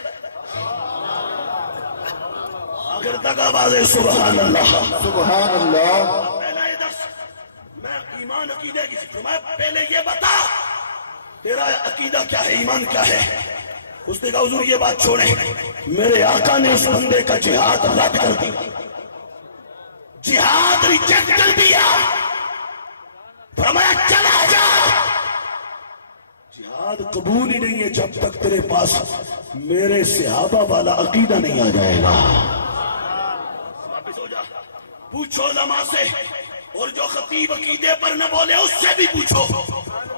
آخر تک آواز ہے سبحان اللہ، سبحان اللہ. پہلا ہی دس، میں ایمان عقیدے کی فرمایا پہلے یہ بتا تیرا عقیدہ کیا ہے، ایمان کیا ہے. اس نے کہا حضور یہ بات چھوڑیں، میرے آقا نے اس بندے کا جہاد رد کر دیا، جہاد ریجیکٹ کر دیا، فرمایا چلا جا، جہاد قبول ہی نہیں ہے جب تک تیرے پاس میرے صحابہ والا عقیدہ نہیں آ جائے گا. واپس ہو جا، پوچھو علماء سے، اور جو خطیب عقیدے پر نہ بولے اس سے بھی پوچھو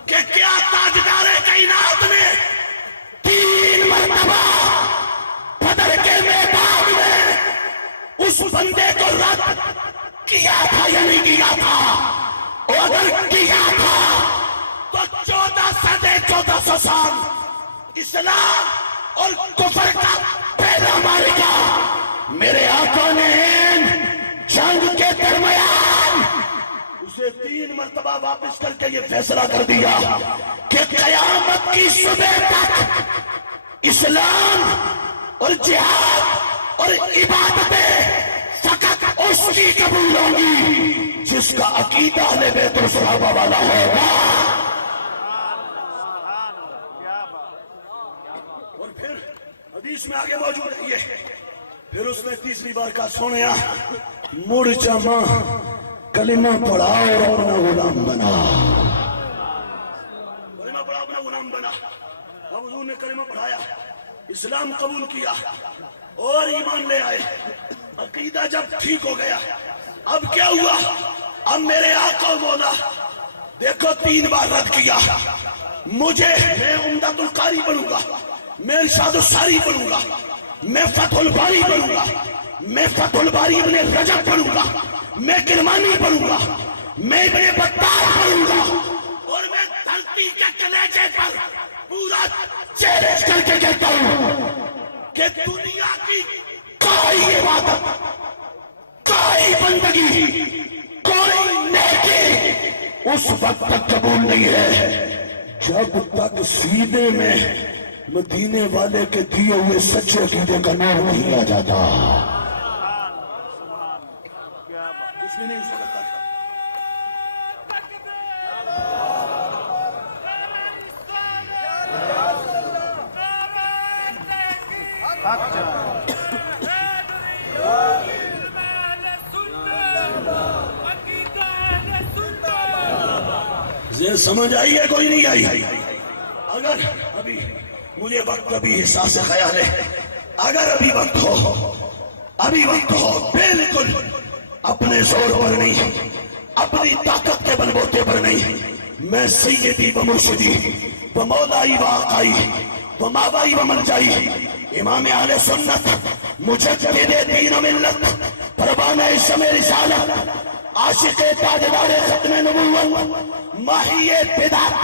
کہ کیا تاجدار کائنات نے 3 مرتبہ بدر کے میدان میں اس بندے کو رد کیا تھا یا نہیں کیا تھا؟ اور اگر کیا تھا تو 1400 سال اسلام اور کفر کا پہلا معرکہ میرے آقا نے جنگ کے درمیان اسے 3 مرتبہ واپس کر کے یہ فیصلہ کر دیا کہ قیامت کی صبح تک اسلام اور جہاد اور عبادتیں فقط اس کی قبول ہوں گی جس کا عقیدہ اہل بیت و صحابہ والا ہوگا. اور پھر حدیث میں آگے موجود ہے یہ، پھر اس نے تیسری بار کہا سونیا مڑ جما کلمہ پڑھا اور اپنا غلام بنا، کلمہ پڑھا اپنا غلام بنا. اب حضور نے کلمہ پڑھایا، اسلام قبول کیا اور ایمان لے آئے، عقیدہ جب ٹھیک ہو گیا، اب کیا ہوا؟ اب میرے آقا مولا دیکھو 3 بار رد کیا، مجھے میں عمدۃ القاری پڑھوں گا، میں ارشاد الساری پڑھوں گا، میں فتح الباری پڑھوں گا، میں فتح الباری ابن رجب پڑھوں گا، میں کرمانی پڑھوں گا، میں ابن بطال پڑھوں گا، اور میں دھرتی کے کلیجے پر پورا چیلنج کر کے کہتا ہوں کہ دنیا کی کوئی عبادت، کوئی بندگی، کوئی نیکی اس وقت تک قبول نہیں ہے جب تک سینے میں مدینے والے کے دیے ہوئے سچے عقیدے کا نور نہیں آ جاتا. کچھ بھی نہیں اس وقت تک. سمجھ آئی ہے کوئی نہیں آئی؟ اگر ابھی مجھے وقت ابھی احساس خیال ہے، اگر ابھی وقت ہو بالکل اپنے زور پر نہیں، اپنی طاقت کے بلبوتے پر نہیں، میں سیدی و مرشدی و مولائی و آقائی و مابائی و ملجائی امام اہل سنت مجدد دین و ملت پروانہ شمع رسالت عاشق تاجدار ختم نبوت ماہی بدعت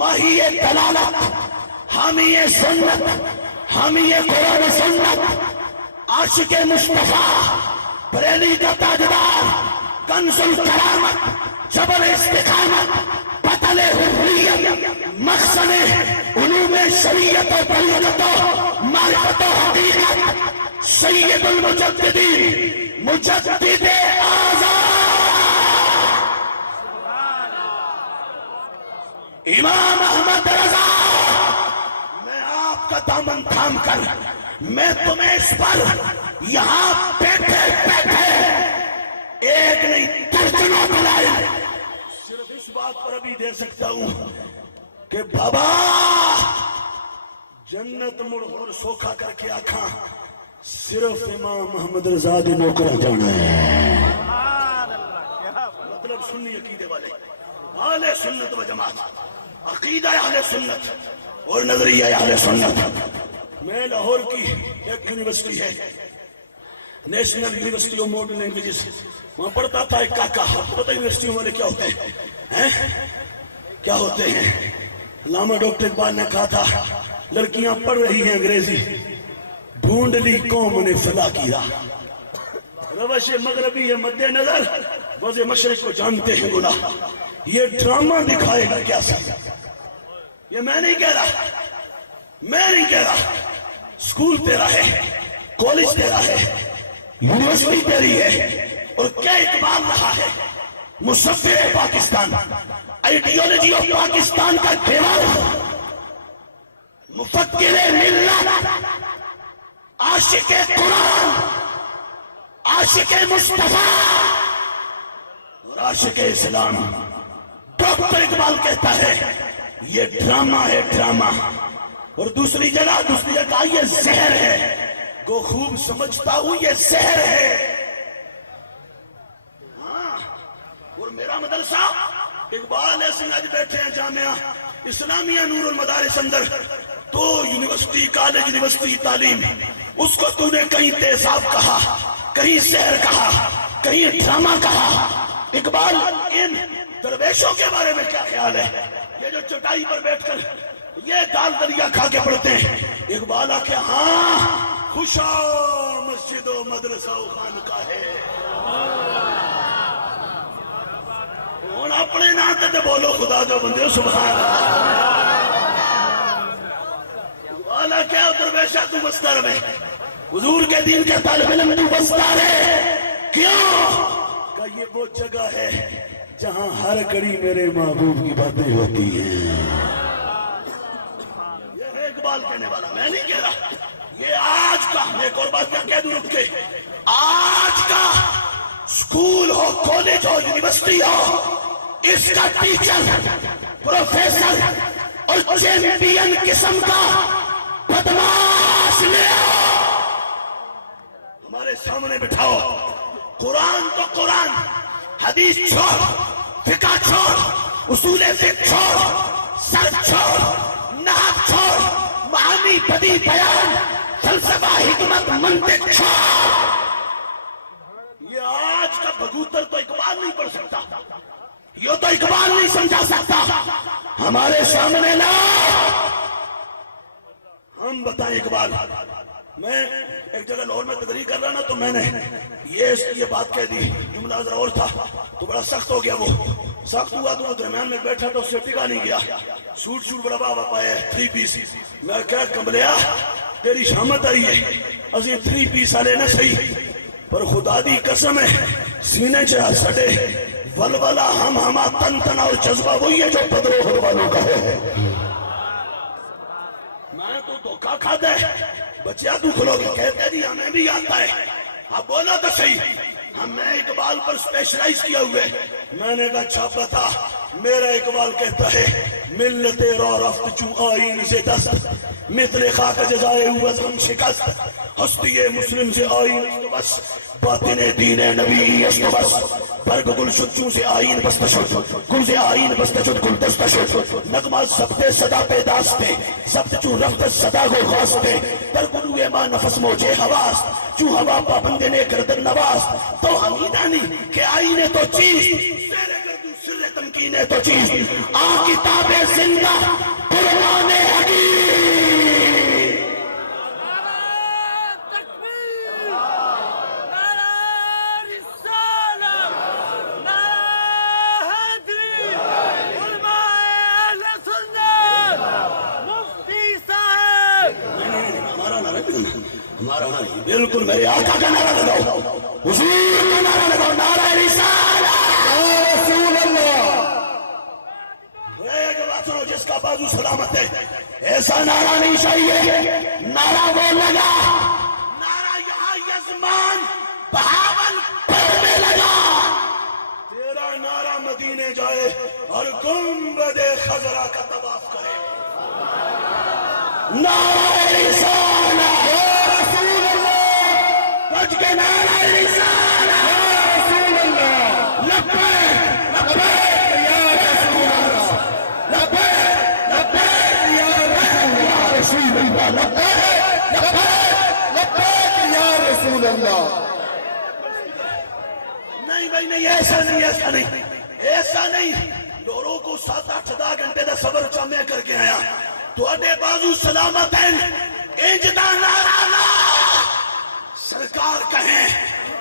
ماہی دلالت حامی سنت حامی قرآن سنت عاشق مصطفیٰ بریلی کا تاجدار کنز الکرامت جبل استقامت بطل حریت مخزن علوم شریعت و طریقت و معرفت و حقیقت سید المجددین مجدد آزاد امام احمد رضا. میں آپ کا دامن تھام کر میں تمہیں اس پر یہاں بیٹھے ایک نہیں درجنوں دلائل صرف اس بات پر ابھی دے سکتا ہوں کہ بابا جنت مڑ اور سوکھا کر کے آکھاں صرف امام محمد رضا دے نوکر جانا ہے. مطلب سنی عقیدے والے اہل سنت و جماعت، عقیدہ اہل سنت اور نظریہ اہل سنت. میں لاہور کی ایک یونیورسٹی ہے national university of modern languages, وہاں پڑھتا تھا ایک کاکا. پتہ یونیورسٹیوں والے کیا ہوتے ہیں؟ کیا ہوتے ہیں؟ علامہ ڈاکٹر اقبال نے کہا تھا لڑکیاں پڑھ رہی ہیں انگریزی، ڈھونڈ لی قوم نے فلا کی راہ. روش مغربی ہے مد نظر، وضع مشرق کو جانتے ہیں گناہ. یہ ڈرامہ دکھائے گا کیا سی؟ یہ میں نہیں کہہ رہا، میں نہیں کہہ رہا. سکول تیرا ہے، کالج تیرا ہے، یونیورسٹی تیری ہے، اور کیا اقبال رہا ہے مصور پاکستان، آئیڈیالوجی آف پاکستان کا دیوار، مفکر ملت، عاشق قرآن، عاشق مصطفیٰ اور عاشق اسلام. ڈاکٹر اقبال کہتا ہے یہ ڈرامہ ہے، ڈرامہ. اور دوسری جگہ یہ زہر ہے. گو خوب سمجھتا ہوں یہ زہر ہے. اور میرا مدرسہ اقبال ایسے آج بیٹھے ہیں جامعہ اسلامیہ نور المدارس اندر، تو یونیورسٹی کالج یونیورسٹی تعلیم، اس کو تو نے کہیں تیزاب کہا، کہیں زہر کہا، کہیں ڈرامہ کہا. اقبال ان درویشوں کے بارے میں کیا خیال ہے؟ یہ جو چٹائی پر بیٹھ کر یہ دال دلیا کھا کے پڑھتے ہیں. اقبال آ کے ہاں خوشا مسجد و مدرسہ و خانقاہ ہے. اور اپنے نام تے بولو خدا جو بندے سبحان اللہ. اقبال آ کے درویشہ تو بستا رہے، حضور کے دین کے طالب علم تو بستا رہے. کیوں کہ یہ وہ جگہ ہے جہاں ہر گھڑی میرے محبوب کی باتیں ہوتی ہیں. یہ ہے اقبال کہنے والا، میں نہیں کہہ رہا. یہ آج کا، میں ایک اور بات کیا کہہ دوں رک کے، آج کا سکول ہو، کالج ہو، یونیورسٹی ہو، اس کا ٹیچر، پروفیسر اور چیمپئن قسم کا بدماش لے آؤ، ہمارے سامنے بٹھاؤ. قرآن تو قرآن، حدیث چھوڑ، فقہ چھوڑ، اصول فقہ چھوڑ، صرف چھوڑ، نحو چھوڑ، معانی بدی بیان، فلسفہ حکمت منطق چھوڑ. یہ آج کا بھگوتر تو اقبال نہیں پڑھ سکتا، یہ تو اقبال نہیں سمجھا سکتا. ہمارے سامنے لا، ہم بتائیں اقبال. میں ایک جگہ لاہور میں تقریر کر رہا نا، تو میں نے یہ بات کہہ دی، جملہ ذرا اور تھا تو بڑا سخت ہو گیا. وہ سخت ہوا تو وہ درمیان میں بیٹھا تو اس سے ٹکا نہیں گیا. سوٹ بڑا بابا پایا ہے، 3 پیس. میں کہا کمبلیا تیری شامت آئی ہے، اسیں 3 پیس والے نہ صحیح، پر خدا دی قسم ہے سینے چاہ سڑے ولولا ہم ہما تن تنا اور جذبہ وہی ہے جو پدرو والوں کا ہے. میں تو دھوکہ کھاتا ہے بچیا تو کھلو گے، کہتے نہیں ہمیں بھی آتا ہے. اب بولا تو صحیح، ہمیں اقبال پر سپیشلائز کیا ہوئے. میں نے کہا چھاپا تھا، میرا اقبال کہتا ہے ملت را رفت چون آئین سے دست، مثل خاک جزائے ہوز ہم شکست، ہستی مسلم سے آئین تو بس، باطن دین نبی است بس، برگ گل شد چون سے آئین بست شد، گل سے آئین بست شد گل دست شد، نغمہ ضبط صدا پیداستے، ضبط چون رفت صدا گو خاستے، در گلوے ما نفس موجے حواس، چون ہوا پابند نے گردن نواز، تو حمیدانی کہ آئین تو چیز، سیر گردو سر تمکین تو چیز، آ کتاب زندہ قرآن حدیث. ہمارا نہیں، بالکل میرے آقا کا نعرہ لگاؤ، حضور کا نعرہ لگاؤ، نعرہ رسالت، یا رسول اللہ. ایک بات سنو، جس کا بازو سلامت ہے ایسا نعرہ نہیں چاہیے. نعرہ وہ لگا، نعرہ یہاں یزمان بہاول پر میں لگا. تیرا نعرہ مدینے جائے اور گنبد خضرا کا طواف کرے. نعرہ رسالت یا رسول اللہ بچ کے نعرہ رسالت یا رسول اللہ لبیک لبیک یا رسول اللہ لبیک لبیک یا رسول اللہ لبیک لبیک لبیک یا رسول اللہ. نہیں بھائی نہیں، ایسا نہیں، ایسا نہیں، ایسا نہیں. لوروں کو 7-8 گھنٹے دا صبر چا میں کر کے آیا. تواڈے بازو سلامت ہیں، انج دا نعرہ لا سرکار کہیں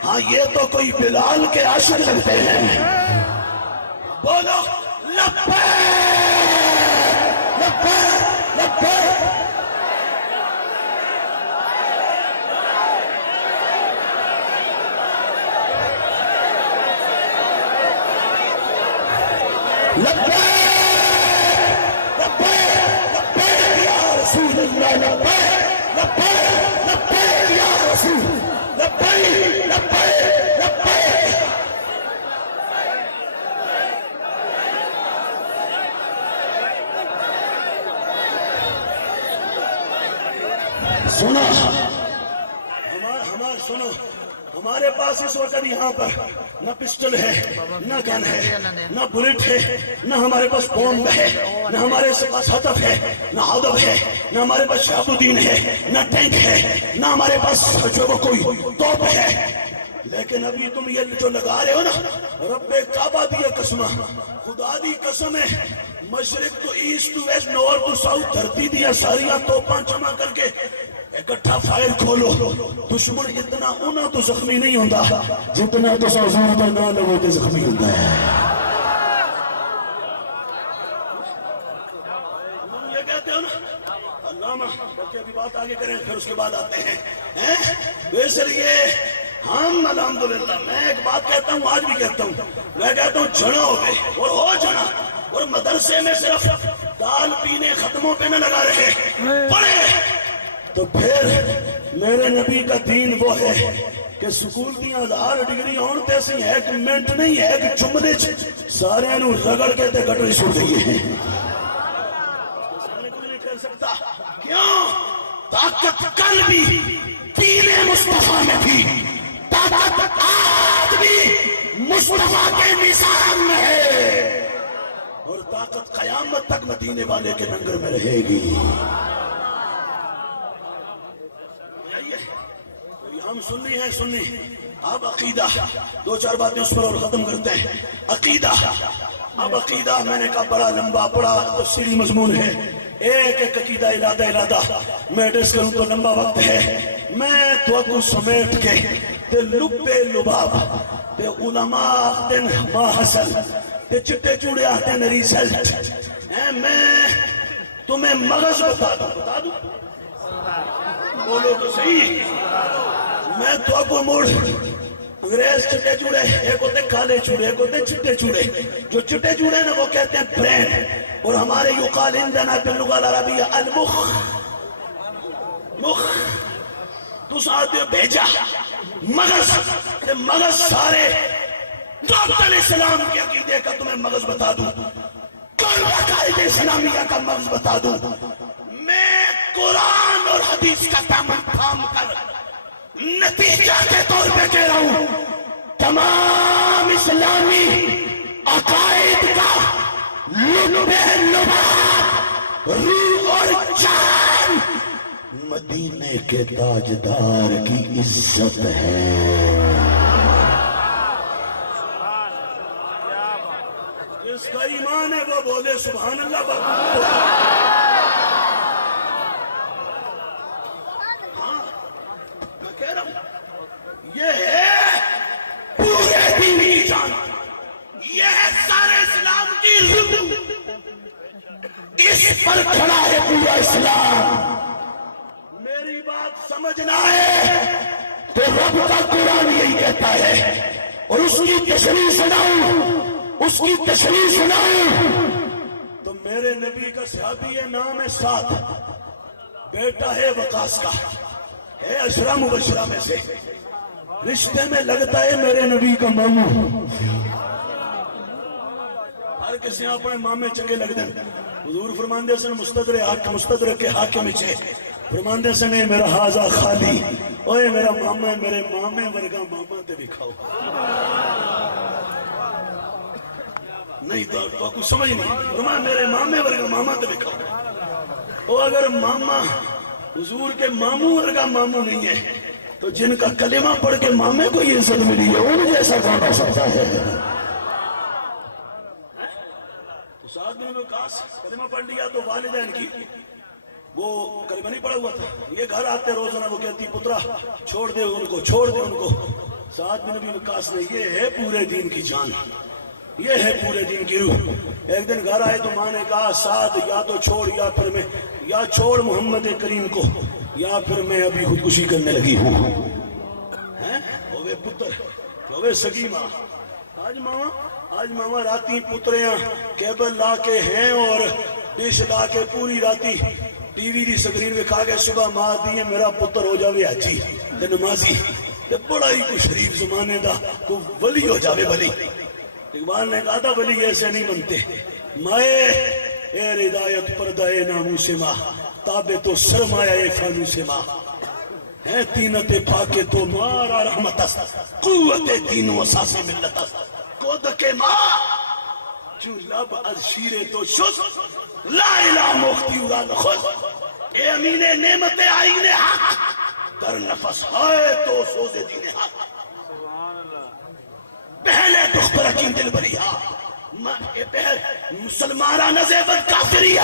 ہاں یہ تو کوئی بلال کے عاشق لگتے ہیں. بولو لبیک لبیک لبیک. لبیک لبیک لبیک یا رسول اللہ لبیک لبیک لبیک یا رسول لبیک لبیک لبیک. سنو ہمارے سنو، ہمارے پاس اس وقت یہاں پر نہ پسٹل ہے، نہ گن ہے، نہ بلٹ ہے، نہ ہمارے پاس بومب ہے، نہ ہمارے پاس ہدف ہے، نہ ہدف ہے، نہ ہمارے پاس شہاب الدین ہے، نہ ٹینک ہے، نہ ہمارے پاس جو وہ کوئی توپ ہے. لیکن ابھی تم یہ جو لگا رہے ہو نا، رب کعبہ دی قسمہ، خدا دی قسم ہے، مشرق تو ایسٹ تو ویسٹ، نورتھ تو ساؤتھ، دھرتی دیا ساریاں توپاں جمع کر کے اکٹھا فائر کھولو. دشمن اتنا اونا تو زخمی نہیں ہوتا جتنا تو سازوں پر نہ لگو تے زخمی ہوتا ہے. یہ کہتے ہو نا علامہ، بلکہ ابھی بات آگے کریں پھر اس کے بعد آتے ہیں. اس لیے ہم الحمدللہ، میں ایک بات کہتا ہوں آج بھی کہتا ہوں، میں کہتا ہوں جنا ہو گئے اور ہو جنا، اور مدرسے میں صرف دال پینے ختموں پہ نہ لگا رہے پڑھے. تو پھر میرے نبی کا دین وہ ہے کہ سکول دیا 1000 ڈگری آن تے سی ایک منٹ نہیں ہے کہ جملے سارے انہوں رگڑ کے تے گٹری سو دیئے ہیں. سامنے کوئی نہیں کر سکتا. کیوں؟ طاقت کل بھی دین مصطفیٰ میں تھی، طاقت آج بھی مصطفیٰ کے نظام میں ہے، اور طاقت قیامت تک مدینے والے کے لنگر میں رہے گی. ہم سنی ہیں سنی. اب عقیدہ 2-4 باتیں اس پر اور ختم کرتے ہیں. عقیدہ، اب عقیدہ میں نے کہا بڑا لمبا بڑا تفصیلی مضمون ہے. ایک ایک عقیدہ علادہ میں ڈس کروں تو لمبا وقت ہے. میں تو کو سمیٹ کے تے لبے لباب تے علماء آختے ما حسن تے چٹے چوڑے آختے ہیں ریزلٹ. میں تمہیں مغز بتا دوں بولو تو صحیح. میں تو کو موڑ انگریز چٹے چوڑے، ایک ہوتے کالے چوڑے، ایک ہوتے چٹے چوڑے. جو چٹے چوڑے نا وہ کہتے ہیں برین، اور ہمارے یقال عندنا باللغة العربية المخ. مخ تو ساتھ بھیجا مغز، مغز سارے دولت اسلام کے عقیدے کا تمہیں مغز بتا دوں، کل عقائد اسلامیہ کا مغز بتا دوں. میں قرآن اور حدیث کا دامن تھام کر نتیجہ کے طور پہ کہہ رہا ہوں، تمام اسلامی عقائد کا لبے لباب روح اور جان مدینے کے تاجدار کی عزت ہے. جس کا ایمان ہے وہ بولے سبحان اللہ. کہہ رہا ہوں یہ ہے پورے دینی جان، یہ ہے سارے اسلام کی روح، اس پر کھڑا ہے پورا اسلام. میری بات سمجھنا ہے تو رب کا قرآن یہی کہتا ہے، اور اس کی تشریح سناؤں تو میرے نبی کا صحابی ہے، نام ہے سعد، بیٹا ہے وقاص کا، ہے عشرہ مبشرہ میں سے، رشتے میں لگتا ہے میرے نبی کا ماموں. ہر ہر کسی اپنے مامے چنگے لگ دیں. حضور فرماندے سن مستدرک کے حاکم چھے فرماندے سن اے میرا حاضہ خالی اوے میرا ماما میرے مامے ورگا ماما تے بھی کھاؤ. نہیں تو کچھ سمجھ نہیں. فرمایا میرے مامے ورگا ماما تے بھی کھاؤ. او اگر ماما حضور کے ماموں ورگا ماموں نہیں ہے تو جن کا کلمہ پڑھ کے مامے کو یہ عزت ملی ہے ان جیسا کون ہو سکتا ہے؟ تو سعد بن وقاص کلمہ پڑھ لیا تو والدین کی وہ کلمہ نہیں پڑھا ہوا تھا. یہ گھر آتے روزانہ وہ کہتی پترا چھوڑ دے ان کو چھوڑ دے ان کو. سعد بن وقاص نے یہ ہے پورے دین کی جان یہ ہے پورے دین کی روح. ایک دن گھر آئے تو ماں نے کہا سعد یا تو چھوڑ یا پھر میں یا چھوڑ محمد کریم کو یا پھر میں ابھی خودکشی کرنے لگی ہوں. ہوئے پتر ہوئے سگی ماں. آج ماما راتی پتریاں کیبل لا کے ہیں اور ڈش لا کے پوری راتی ٹی وی دی سکرین دکھا کے صبح ماں دی میرا پتر ہو جاوے حاجی تے نمازی تے بڑا ہی کوئی شریف زمانے دا کوئی ولی ہو جاوے. ولی اقبال نے کہا تھا ولی ایسے نہیں بنتے. مائے اے ہدایت پردہ نامو سے ماں تابے تو سرمایہ فانو سے ماں ہے تینت پاکے تو مارا رحمت اس قوت دین و اساس ملت اس کود کے ماں جو لب از شیرے تو شس لا الہ مختی اراد خود اے امین نعمت آئین حق در نفس ہے تو سوز دین حق پہلے دختر اکیم دل بری مسلمانہ نزیبت کافری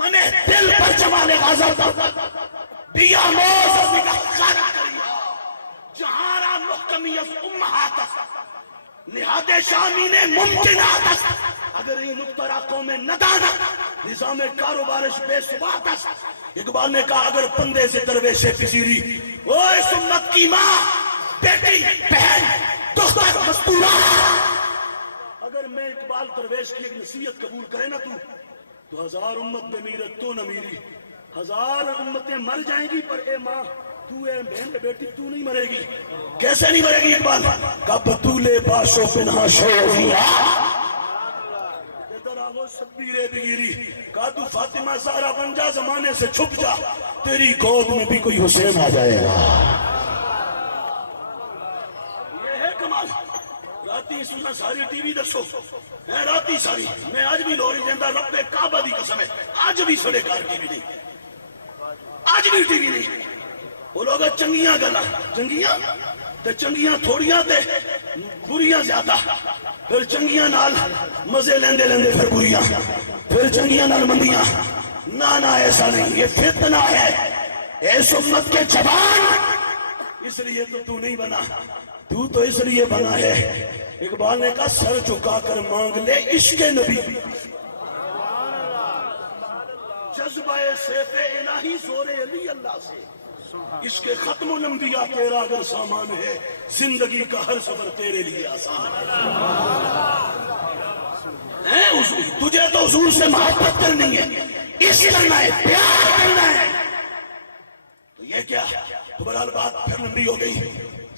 منے دل پر جمانے غازر بیا موز از نگاہ خارا کری جہارا محکمی از امہات نہاد شامین ممکنات اگر این نکترہ قوم ندانا نظام کاروبارش بے ثبات اقبال نے کہا اگر پندے سے درویش پذیری اوہ سنت کی ماں بیٹی بہن دختر مستورہ اگر میں اقبال درویش کی ایک نصیحت قبول کرے نا تو ہزار امت بے میرت تو نہ میری ہزار امتیں مر جائیں گی پر اے ماں تو اے بہن بیٹی تو نہیں مرے گی. کیسے نہیں مرے گی اقبال؟ کب تو لے باشو پنہا شوفیا ادھر آگو شبیرے بگیری کہا تو فاطمہ زہرا بن جا زمانے سے چھپ جا تیری گود میں بھی کوئی حسین آ جائے گا. یہ ہے کمال. راتی سننا ساری ٹی وی دسو راتی ساری میں آج بھی لوری جندہ رب کعبہ دی قسم ہے آج بھی سڑے کار ٹی وی نہیں آج بھی ٹی وی نہیں. وہ لوگ چنگیاں گلا چنگیاں تے چنگیاں تھوڑیاں تے بریاں زیادہ پھر چنگیاں نال مزے لیندے لیندے پھر بریاں پھر چنگیاں نال مندیاں. نانا ایسا نہیں یہ فتنہ ہے. ایس امت کے جوان اس لیے تو نہیں بنا تو اس لیے بنا ہے. اقبال نے کہا سر جھکا کر مانگ لے عشق نبی جذبہ سیف الہی زور علی اللہ سے عشق ختم الانبیاء تیرا اگر سامان ہے زندگی کا ہر سفر تیرے لیے آسان ہے. تجھے تو حضور سے محبت کرنی ہے عشق کرنا ہے پیار کرنا ہے تو یہ کیا تو برحال بات پھر لمبی ہو گئی.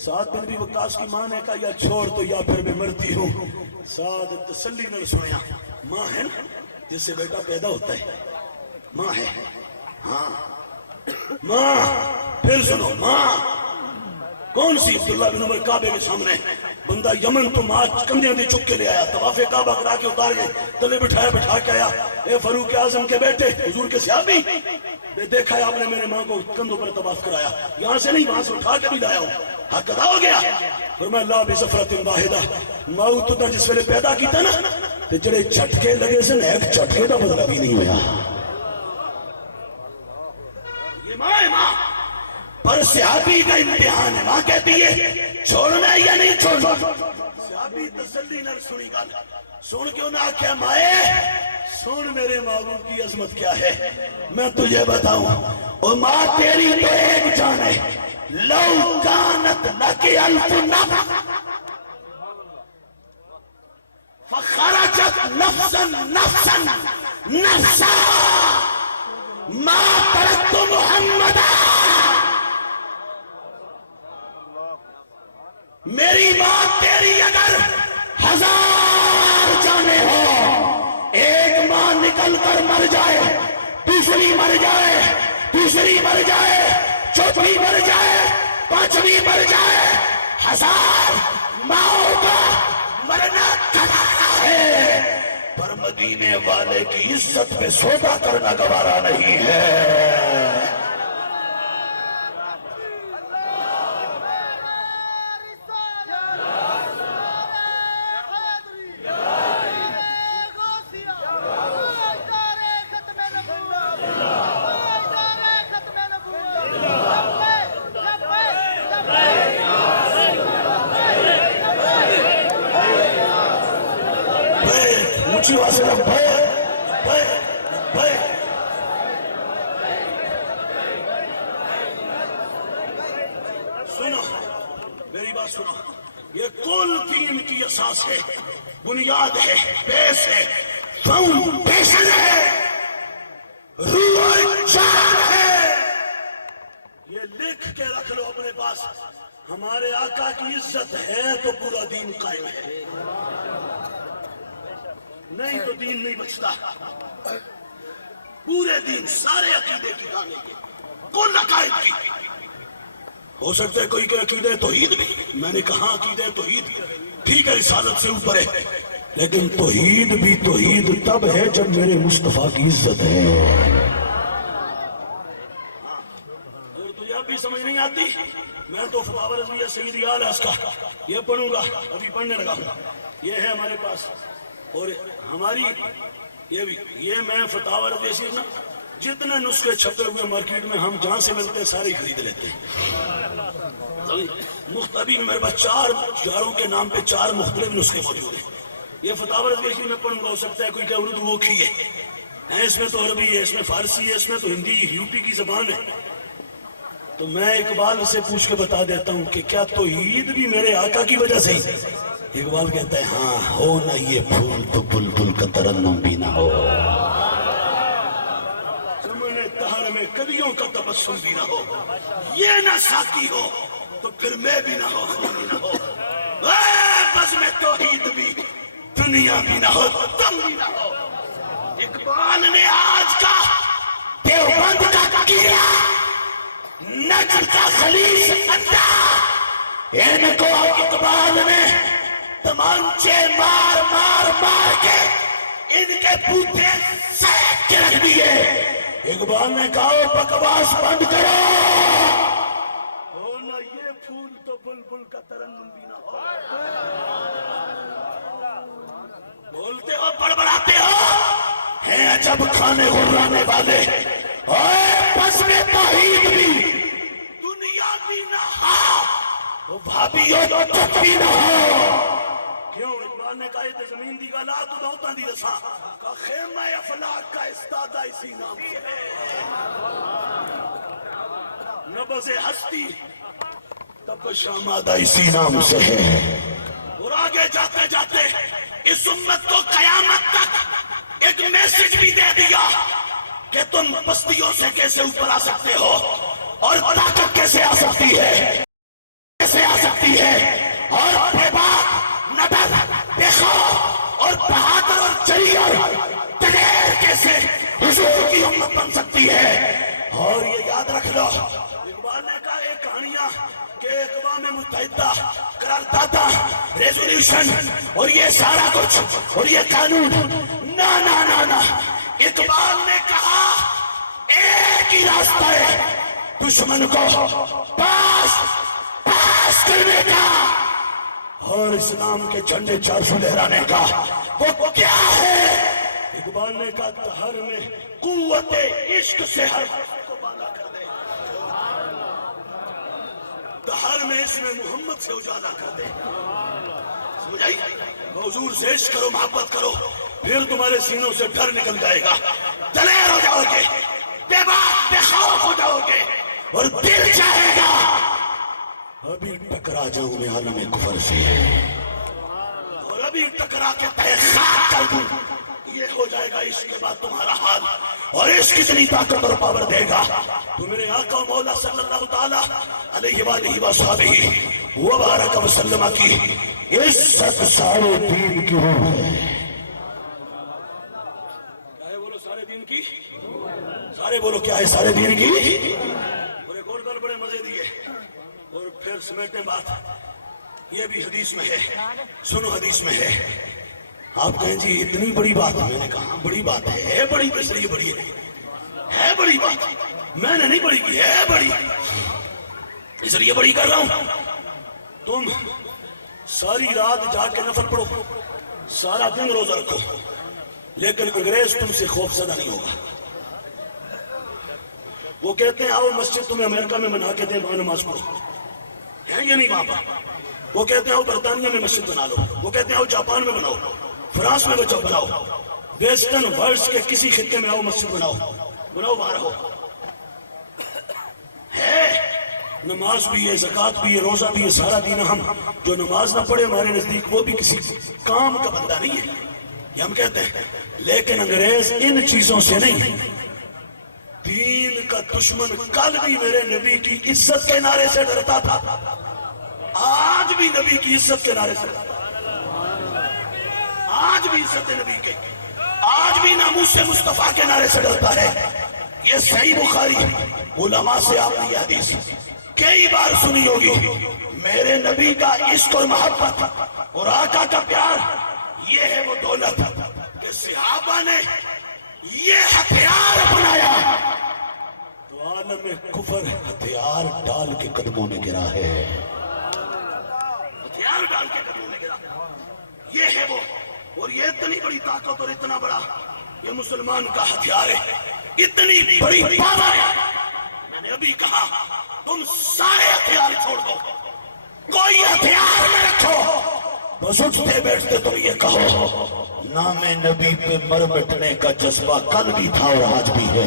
سعد بن وقاص کی ماں نے کہا یا چھوڑ تو یا پھر میں مرتی ہوں. سعد تسلی نہ سنیا ماں ہے نا جس سے بیٹا پیدا ہوتا ہے ماں ہے. ہاں ماں پھر سنو ماں کون سی؟ عبداللہ بن عمر کعبے کے سامنے بندہ یمن تو ماں کندھیاں دے چک کے لے آیا طواف کعبہ کرا کے اتار گئے تلے بٹھا کے آیا. اے فاروق اعظم کے بیٹے حضور کے صحابی دیکھا ہے آپ نے میرے ماں کو کندھوں پر طواف کرایا یہاں سے نہیں وہاں سے اٹھا کے بھی لایا ہوں حق ادا ہو گیا. فرمایا اللہ بزفرت واحدہ ماؤ تو جس ویلے پیدا کیتا نا تے جڑے جھٹکے لگے سن ایک جھٹکے دا بدلہ بھی نہیں ہویا. یہ ماں ہے ماں پر صحابی کا امتحان ہے. ماں کہتی ہے چھوڑنا ہے یا نہیں چھوڑنا. صحابی تسلی نہ سنی گل سن کیوں نہ آکھیا مائے سن میرے محبوب کی عظمت کیا ہے میں تجھے بتاؤں. او ماں تیری تو ایک جان ہے لو کانت لکی الف نفس فخرجت نفسا نفسا نفسا ما ترکت محمدا. میری ماں تیری اگر ہزار نکل کر مر جائے، دوسری مر جائے، تیسری مر جائے، چوتھی مر جائے، پانچویں مر جائے، 1000 ماؤں کا مرنا گوارا ہے، پر مدینے والے کی عزت پہ سودا کرنا گوارا نہیں ہے۔ اونچی آواز سے سنو، میری بات سنو، یہ کل دین کی اساس ہے، بنیاد ہے، بیس ہے، فاؤنڈیشن ہے، روح اور جان ہے۔ یہ لکھ کے رکھ لو اپنے پاس، ہمارے آقا کی عزت ہے تو پورا دین قائم ہے، نہیں تو دین نہیں بچتا۔ پورے دین سارے عقیدے کی گانے کے، کل عقائد کی، ہو سکتا ہے کوئی کہ عقیدہ توحید بھی، میں نے کہا عقیدہ توحید ٹھیک ہے، رسالت سے اوپر ہے، لیکن توحید بھی توحید تب ہے جب میرے مصطفیٰ کی عزت ہے۔ اگر تجھے اب بھی سمجھ نہیں آتی، میں تو فتاوی رضویہ سید اعلیٰ کا یہ پڑھوں گا، ابھی پڑھنے لگا ہوں، یہ ہے ہمارے پاس، اور ہماری یہ میں فتاوی رضویہ سید نا، جتنے نسخے چھپے ہوئے مارکیٹ میں ہم جہاں سے ملتے ہیں سارے خرید لیتے ہیں۔ مختلف میرے پاس 4 جاروں کے نام پہ 4 مختلف نسخے موجود ہیں۔ یہ فتاوی رضویہ سید میں پڑھوں گا، ہو سکتا ہے کوئی کہ اردو وہ کی ہے، اس میں تو عربی ہے، اس میں فارسی ہے، اس میں تو ہندی یوپی کی زبان ہے۔ تو میں اقبال سے پوچھ کے بتا دیتا ہوں کہ کیا توحید بھی میرے آقا کی وجہ سے ہی؟ اقبال کہتا ہے ہاں، ہو نہ یہ پھول تو بلبل کا ترنم بھی نہ ہو، چمن تہر میں کلیوں کا تبسم بھی نہ ہو، یہ نہ ساقی ہو تو پھر میں بھی نہ ہو، خون بھی نہ ہو، بس میں توحید بھی، دنیا بھی نہ ہو، تم بھی نہ ہو۔ اقبال نے آج کا دیوبند کا کیا، نجد کا خلیص اندھا، ان کو اقبال نے تمانچے مار مار مار کے ان کے بوتے سینک کے رکھ دیے۔ اقبال نے کہا بکواس بند کرو، نہ یہ پھول تو بلبل کا ترنم بھی نہ ہو، بولتے ہو بڑبڑاتے ہو، ہیں عجب کھانے غرانے والے، بس میں توحید بھی، دنیا بھی نہ ہو، وہ بھابی ہو تو تک بھی نہ ہو۔ کیوں اقبال نے کہا یہ زمین دی گالا تو دوتاں دی رسا، کہا خیمہ افلاک کا استادہ اسی نام سے ہے، نبض ہستی تب شامادہ اسی نام سے ہے۔ اور آگے جاتے جاتے اس امت کو قیامت تک ایک میسج بھی دے دیا کہ تم پستیوں سے کیسے اوپر آ سکتے ہو، اور طاقت کیسے آ سکتی ہے، کیسے آ سکتی ہے، اور بے باک نبض بے خوف اور بہادر اور جری اور دلیر کیسے حضور کی امت بن سکتی ہے۔ اور یہ یاد رکھ لو، اقبال نے کہا یہ کہانیاں کہ اقوام متحدہ قراردادہ ریزولوشن اور یہ سارا کچھ اور یہ قانون، نا نا نا نا، اقبال نے کہا ایک ہی راستہ ہے دشمن کو پاس کرنے کا اور اسلام کے جھنڈے 400 لہرانے کا۔ وہ کیا ہے؟ اقبال نے کہا تہر میں قوت عشق سے ہر کو بالا کر دے، تہر میں اس میں محمد سے اجالا کر دے، سمجھائی؟ حضور سے عشق کرو، محبت کرو، پھر تمہارے سینوں سے ڈر نکل جائے گا، دلیر ہو جاؤ گے، بے باک بے خوف ہو جاؤ گے، اور دل چاہے گا ابھی ٹکرا جاؤں میں عالم کفر سے، اور ابھی ٹکرا کے تہ خاک کر دوں، یہ ہو جائے گا اس کے بعد تمہارا حال۔ اور اس کتنی طاقت اور پاور دے گا تو میرے آقا و مولا صلی اللہ تعالی علیہ وآلہ وصحبہ وبارک وسلم کی عزت سارے دین کی روح ہے۔ دین کی سارے بولو کیا ہے سارے دین کی. اور ایک اور گل بڑے مزے دیے اور پھر سمیٹیں بات. یہ بھی حدیث میں ہے, سنو حدیث میں ہے. آپ کہیں جی اتنی بڑی بات, میں نے کہا بڑی بات ہے, بڑی اس لیے بڑی ہے بڑی بات, میں نے نہیں بڑی کی ہے بڑی, اس لیے بڑی کر رہا ہوں. تم ساری رات جا کے نفل پڑھو, سارا دن روزہ رکھو, لیکن انگریز تم سے خوف زدہ نہیں ہوگا. وہ کہتے ہیں آؤ مسجد تمہیں امریکہ میں بنا کے دیں, وہاں نماز پڑھو, ہیں یا نہیں وہاں پر. وہ کہتے ہیں آؤ برطانیہ میں مسجد بنا لو, وہ کہتے ہیں آؤ جاپان میں بناؤ, فرانس میں بناؤ, ویسٹرن ورلڈ کے کسی خطے میں آؤ مسجد بناؤ, وہاں رہو. ہے نماز بھی ہے, زکوٰۃ بھی ہے, روزہ بھی ہے, سارا دین. ہم جو نماز نہ پڑھے ہمارے نزدیک وہ بھی کسی کام کا بندہ نہیں ہے, یہ ہم کہتے ہیں. لیکن انگریز ان چیزوں سے نہیں, دین کا دشمن. کل بھی میرے نبی کی عزت کے نعرے سے ڈرتا تھا, آج بھی نبی کی عزت کے نعرے سے ڈرتا, آج بھی عزت نبی کے, آج بھی ناموس مصطفیٰ کے نعرے سے ڈرتا ہے. یہ صحیح بخاری علماء سے آپ نے یہ حدیث کئی بار سنی ہوگی. میرے نبی کا عشق اور محبت اور آقا کا پیار, یہ ہے وہ دولت کہ صحابہ نے یہ ہتھیار اپنایا تو عالم کفر ہتھیار ڈال کے قدموں میں گرا ہے, ہتھیار ڈال کے قدموں میں گرا. یہ ہے وہ, اور یہ اتنی بڑی طاقت اور اتنا بڑا یہ مسلمان کا ہتھیار ہے, اتنی بڑی پاور ہے. میں نے ابھی کہا تم سارے ہتھیار چھوڑ دو, کوئی ہتھیار نہ رکھو, بس اٹھتے بیٹھتے تم یہ کہو نام نبی پہ مر مٹنے کا جذبہ کل بھی تھا اور آج بھی ہے.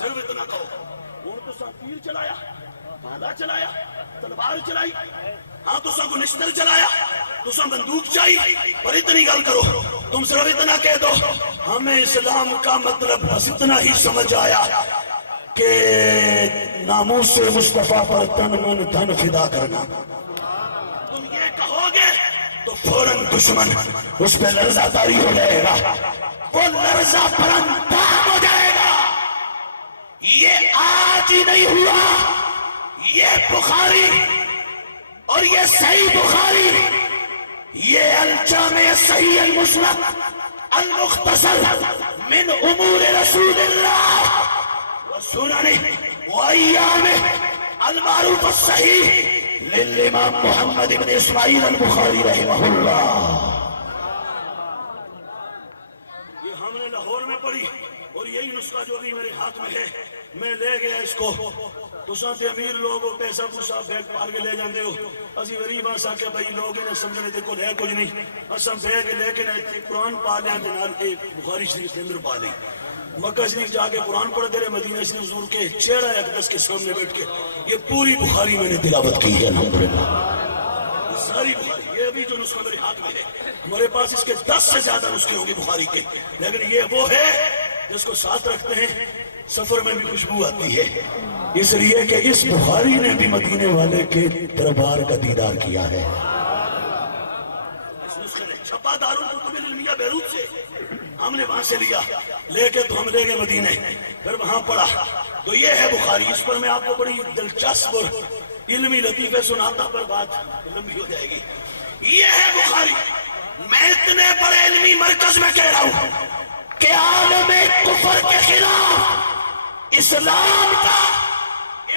صرف اتنا کہو. اور تو سا تیر چلایا, بھالا چلایا, تلوار چلائی, ہاں تو سا کو نشتر چلایا, تو سا بندوق چائی, پر اتنی گل کرو, تم صرف اتنا کہہ دو ہمیں اسلام کا مطلب بس اتنا ہی سمجھ آیا کہ ناموس مصطفیٰ پر تن من دھن فدا کرنا. تم یہ کہو گے تو فوراً دشمن اس پہ لرزہ داری ہو جائے گا, وہ لرزہ پرندام ہو جائے گا. یہ آج ہی نہیں ہوا, یہ بخاری اور یہ صحیح بخاری, یہ الجامع صحیح المسند المختصر من امور رسول اللہ وسننہ وایامہ المعروف الصحیح للامام محمد بن اسماعیل البخاری رحمہ اللہ. یہ ہم نے لاہور میں پڑھی اور یہی نسخہ جو ابھی میرے ہاتھ میں ہے, میں لے گیا اس کو. تو ساتھ امیر لوگ پیسہ پوسا بیگ پار کے لے جاندے ہو, اسی غریب آسا کہ بھائی لوگ انہیں سمجھنے دے کو لے کچھ نہیں, اساں بیگ لے کے قرآن پا لیا جنال ایک بخاری شریف کے اندر پا لیں, مکہ شریف جا کے قرآن پڑھ دے رہے, مدینہ شریف حضور کے چہرہ اقدس کے سامنے بیٹھ کے یہ پوری بخاری میں نے تلاوت کی ہے الحمدللہ. ساری بخاری, یہ ابھی جو نسخہ میرے ہاتھ میں ہے, ہمارے پاس اس کے 10 سے زیادہ نسخے ہوں گے بخاری کے, لیکن یہ وہ ہے جس کو ساتھ رکھتے ہیں سفر میں بھی خوشبو آتی ہے, اس لیے کہ اس بخاری نے بھی مدینے والے کے دربار کا دیدار کیا ہے. اس نسخے نے چھپا دارالکتب العلمیہ بیروت سے, ہم نے وہاں سے لیا, لے کے تو ہم لے گئے مدینے, پھر وہاں پڑھا. تو یہ ہے بخاری. اس پر میں آپ کو بڑی دلچسپ اور علمی لطیفے سناتا, پر بات لمبی ہو جائے گی. یہ ہے بخاری. میں اتنے بڑے علمی مرکز میں کہہ رہا ہوں کہ عالم کفر کے خلاف اسلام کا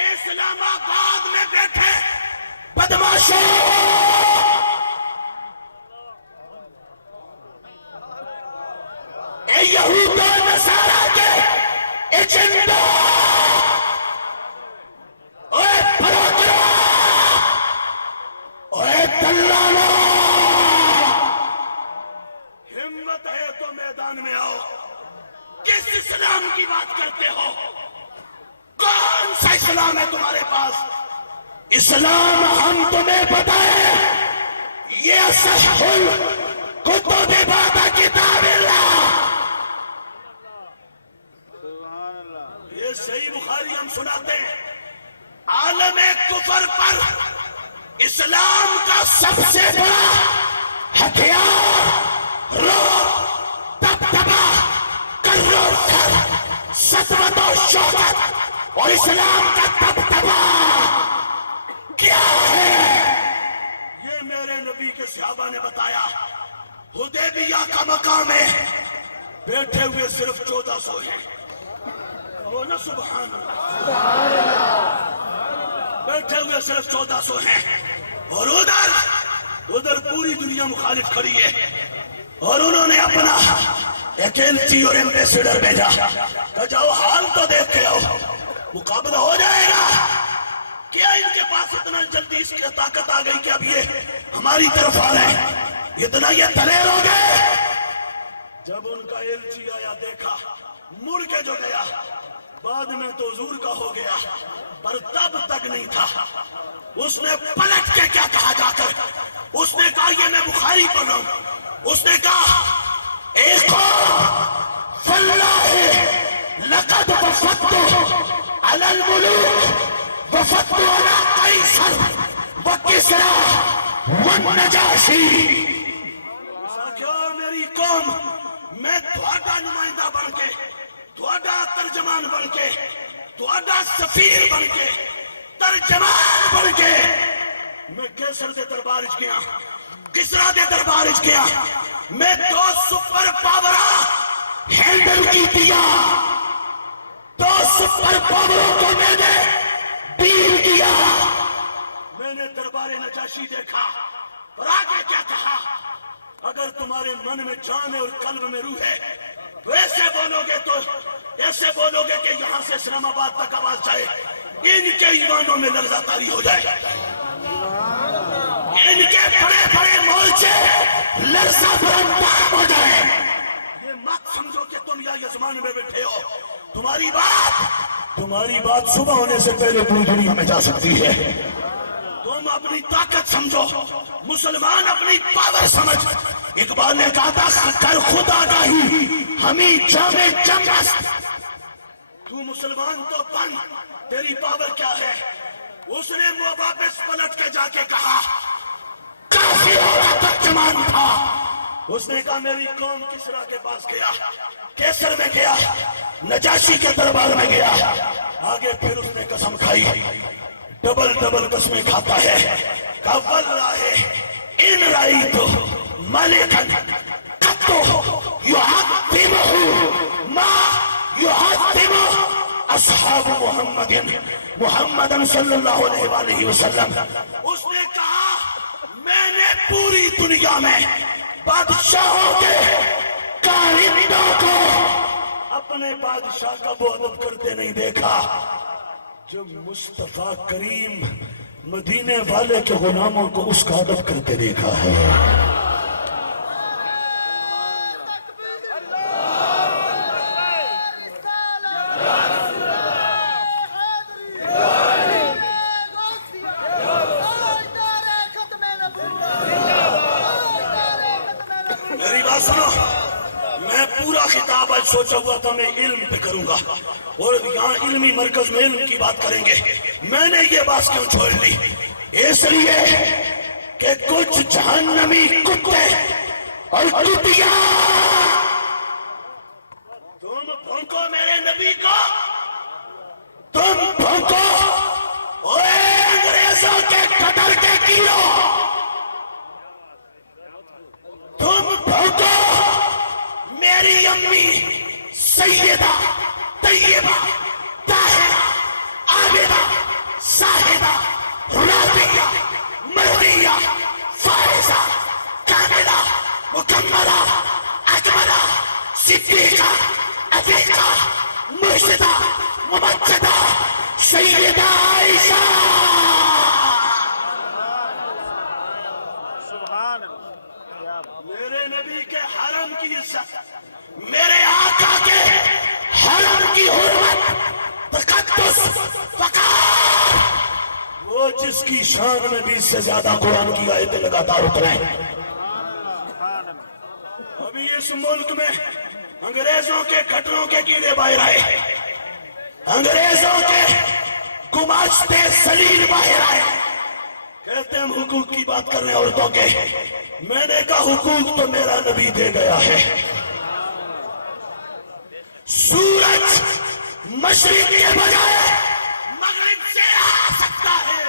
اسلام آباد میں بیٹھے بدماشوں, اے یہود و نصارا کے ایجنڈا, اے بروکرا, اے دلالوں, ہمت ہے تو میدان میں آؤ. کس اسلام کی بات کرتے ہو؟ کون سا اسلام ہے تمہارے پاس؟ اسلام ہم تمہیں بتائیں, یہ اصح الکتب بعد کتاب اللہ. یہ صحیح بخاری ہم سناتے ہیں. عالم کفر پر اسلام کا سب سے بڑا ہتھیار رو دبدبا پتھر سطوت و شوکت اور اسلام کا دبدبا کیا ہے؟ یہ میرے نبی کے صحابہ نے بتایا۔ حدیبیہ کا مقام ہے، بیٹھے ہوئے صرف 1400 ہیں۔ کہو نا سبحان اللہ۔ بیٹھے ہوئے صرف 1400 ہیں، اور ادھر پوری دنیا مخالف کھڑی ہے، اور انہوں نے اپنا ایک ایلچی اور ایمبیسیڈر بھیجا کہ جاؤ حال تو دیکھ کے آؤ، مقابلہ ہو جائے گا۔ کیا ان کے پاس اتنا جلدی اس کی طاقت آ گئی کہ اب یہ ہماری طرف آ رہے ہیں، اتنا یہ دلیر ہو گئے؟ جب ان کا ایلچی آیا دیکھا، مڑ کے جو گیا، بعد میں تو حضور کا ہو گیا، پر تب تک نہیں تھا۔ اس نے پلٹ کے کیا کہا جا کر؟ اس نے کہا یہ میں بخاری پڑھ رہا ہوں، اس نے کہا ایقا فاللہ لقد وفدت علی الملوک وفدت علی قیصر وکسرا والنجاشی۔ کیا میری قوم، میں تھوڑا نمائندہ بن کے، تھوڑا ترجمان بن کے، تھوڑا سفیر بن کے، ترجمان بن کے میں کیسر دے دربار وچ گیا، کسرا دے دربار وچ گیا، میں 2 سپر پاورا ہینڈل کی دیا، 2 سپر پاوروں کو میں نے ڈیل کیا۔ میں نے دربار نجاشی دیکھا، اور آگے کیا کہا؟ اگر تمہارے من میں جان ہے اور قلب میں روح ہے تو ایسے بولو گے، تو ایسے بولو گے کہ یہاں سے اسلام آباد تک آواز جائے، ان کے ایمانوں میں لرزہ طاری ہو جائے، ان کے بڑے بڑے مورچے لرزہ برندام ہو جائے۔ یہ مت سمجھو کہ تم یا یزمان میں بیٹھے ہو، تمہاری بات صبح ہونے سے پہلے پوری دنیا میں جا سکتی ہے۔ تم اپنی طاقت سمجھو، مسلمان اپنی پاور سمجھ۔ اقبال نے کہا تھا کر خدا گاہی ہمیں جامع جمست، تو مسلمان تو بن، تیری پاور کیا ہے؟ اس نے واپس پلٹ کے جا کے کہا کافروں کا ترجمان تھا۔ اس نے کہا میری قوم کسرا کے پاس گیا، کیسر میں گیا، نجاشی کے دربار میں گیا، آگے پھر اس نے قسم کھائی، ڈبل قسمیں کھاتا ہے، کہ واللہ ان رأیت ملکا قط یعظمہ ما یعظم اصحاب محمد صلی اللہ علیہ وآلہ وسلم۔ اس نے کہا میں نے پوری دنیا میں بادشاہوں کے کارندوں کو اپنے بادشاہ کا وہ ادب کرتے نہیں دیکھا جو مصطفیٰ کریم مدینے والے کے غلاموں کو اس کا ادب کرتے دیکھا ہے۔ میری بات سنو، میں پورا خطاب آج سوچا ہوا تھا میں علم پہ کروں گا، اور یہاں علمی مرکز میں علم کی بات کریں گے۔ میں نے یہ بات کیوں چھوڑ لی؟ اس لیے کہ کچھ جہنمی کتے اور کتیاں تم بھونکو میرے نبی کو، تم بھونکو اوے انگریزوں کے قدر کے کیڑو، تم بھونکو میری امی سیدہ طیبہ طاہرہ عابدہ زاہدہ راضیہ مرضیہ فائزہ کاملہ مکملہ اکملہ صدیقہ عتیقہ مرشدہ ممجدہ سیدہ عائشہ۔ میرے نبی کے حرم کی عزت، میرے آقا کے حرم کی حرمت، تقدس، وقار، وہ جس کی شان میں 20 سے زیادہ قرآن کی آیتیں لگاتار اتریں۔ ابھی اس ملک میں انگریزوں کے کھٹروں کے کیڑے باہر آئے، انگریزوں کے گماشتے ذلیل باہر آئے، کہتے ہیں ہم حقوق کی بات کر رہے ہیں عورتوں کے۔ میں نے کہا حقوق تو میرا نبی دے گیا ہے، سورج مشرق کے بجائے مغرب سے آ سکتا ہے،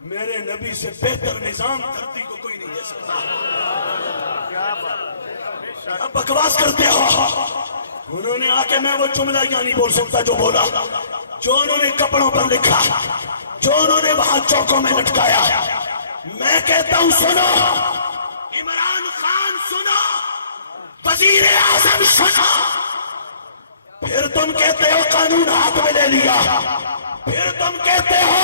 میرے نبی سے بہتر نظام دھرتی کو کوئی نہیں دے سکتا۔ کیا بکواس کرتے ہو؟ انہوں نے آ کے میں وہ جملہ یہاں نہیں بول سکتا جو بولا، جو انہوں نے کپڑوں پر لکھا، جو انہوں نے وہاں چوکوں میں لٹکایا۔ میں کہتا ہوں سنو، عمران خان سنو، وزیر اعظم سنو، پھر تم کہتے ہو قانون ہاتھ میں لے لیا، پھر تم کہتے ہو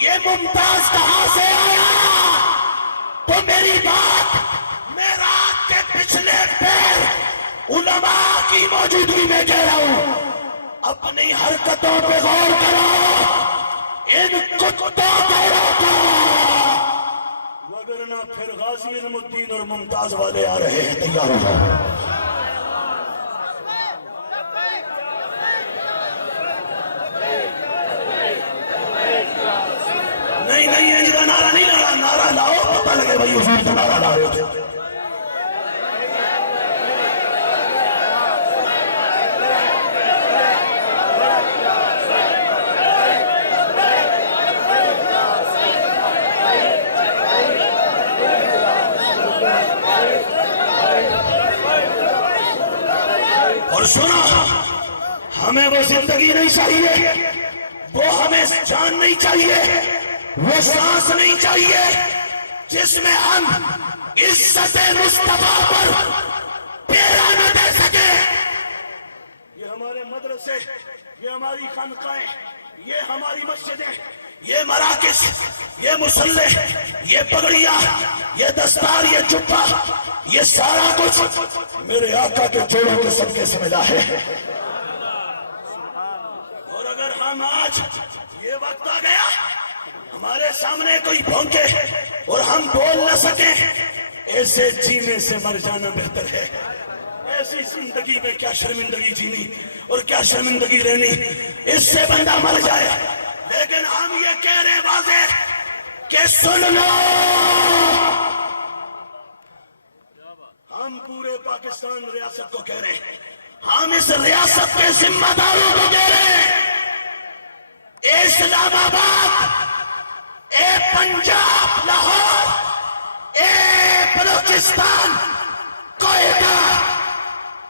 یہ ممتاز کہاں سے آیا؟ تو میری بات میں رات کے پچھلے پیر علماء کی موجودگی میں کہہ رہا ہوں، اپنی حرکتوں پہ غور کرو، ان کتوں کو روکو، وگرنہ پھر غازی علم الدین اور ممتاز والے آ رہے ہیں، تیار ہو جاؤ۔ نہیں انجدہ نعرہ نہیں لاؤ، نعرہ لاؤ، پتہ لگے بھائی حضور تو نعرہ لا رہے تھے۔ اور سنو، ہمیں وہ زندگی نہیں چاہیے، وہ ہمیں جان نہیں چاہیے، وہ سانس نہیں چاہیے جس میں ہم عزت مصطفیٰ پر پیرا نہ دے سکے۔ یہ ہمارے مدرسے، یہ ہماری خانقاہیں، یہ ہماری مسجدیں، یہ مراکز، یہ مصلح، یہ پگڑیاں، یہ دستار، یہ جبہ، یہ سارا کچھ میرے آقا کے جوڑوں کے صدقے سے ملا ہے۔ اور اگر ہم آج یہ وقت آ گیا ہمارے سامنے کوئی بھونکے اور ہم بول نہ سکیں، ایسے جینے سے مر جانا بہتر ہے۔ ایسی زندگی میں کیا شرمندگی جینی اور کیا شرمندگی رہنی، اس سے بندہ مر جائے۔ لیکن ہم یہ کہہ رہے ہیں واضح کہ سن لو، ہم پورے پاکستان ریاست کو کہہ رہے ہیں، ہم اس ریاست کے ذمہ داروں کو کہہ رہے ہیں، اے اسلام آباد، اے پنجاب لاہور، اے بلوچستان کوئٹہ،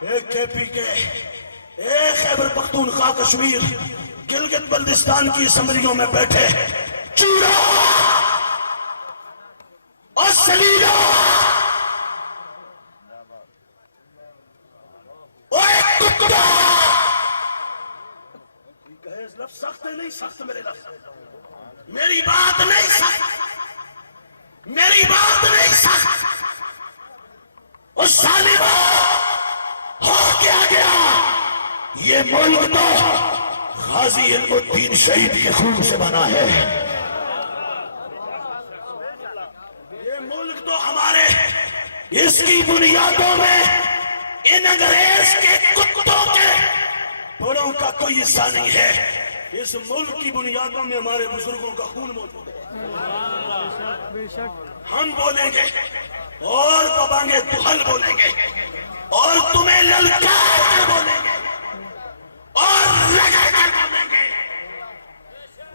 اے کے پی کے، اے خیبر پختونخوا کشمیر، گلگت بلتستان کی اسمبلیوں میں بیٹھے چورا اور سلیلا، اوے کتا، لفظ سخت ہے نہیں سخت، میرے لفظ، میری بات نہیں سخت، میری بات نہیں سخت، اس ظالمہ ہو کیا گیا؟ یہ ملک تو غازی علم الدین شہید کے خون سے بنا ہے، یہ ملک تو ہمارے اس کی بنیادوں میں ان انگریز کے کتوں کے بڑوں کا کوئی حصہ نہیں ہے۔ اس ملک کی بنیادوں میں ہمارے بزرگوں کا خون موجود ہے۔ ہم بولیں گے اور ببانگے دہل بولیں گے اور تمہیں للکار کر بولیں گے اور لگا کر بولیں گے،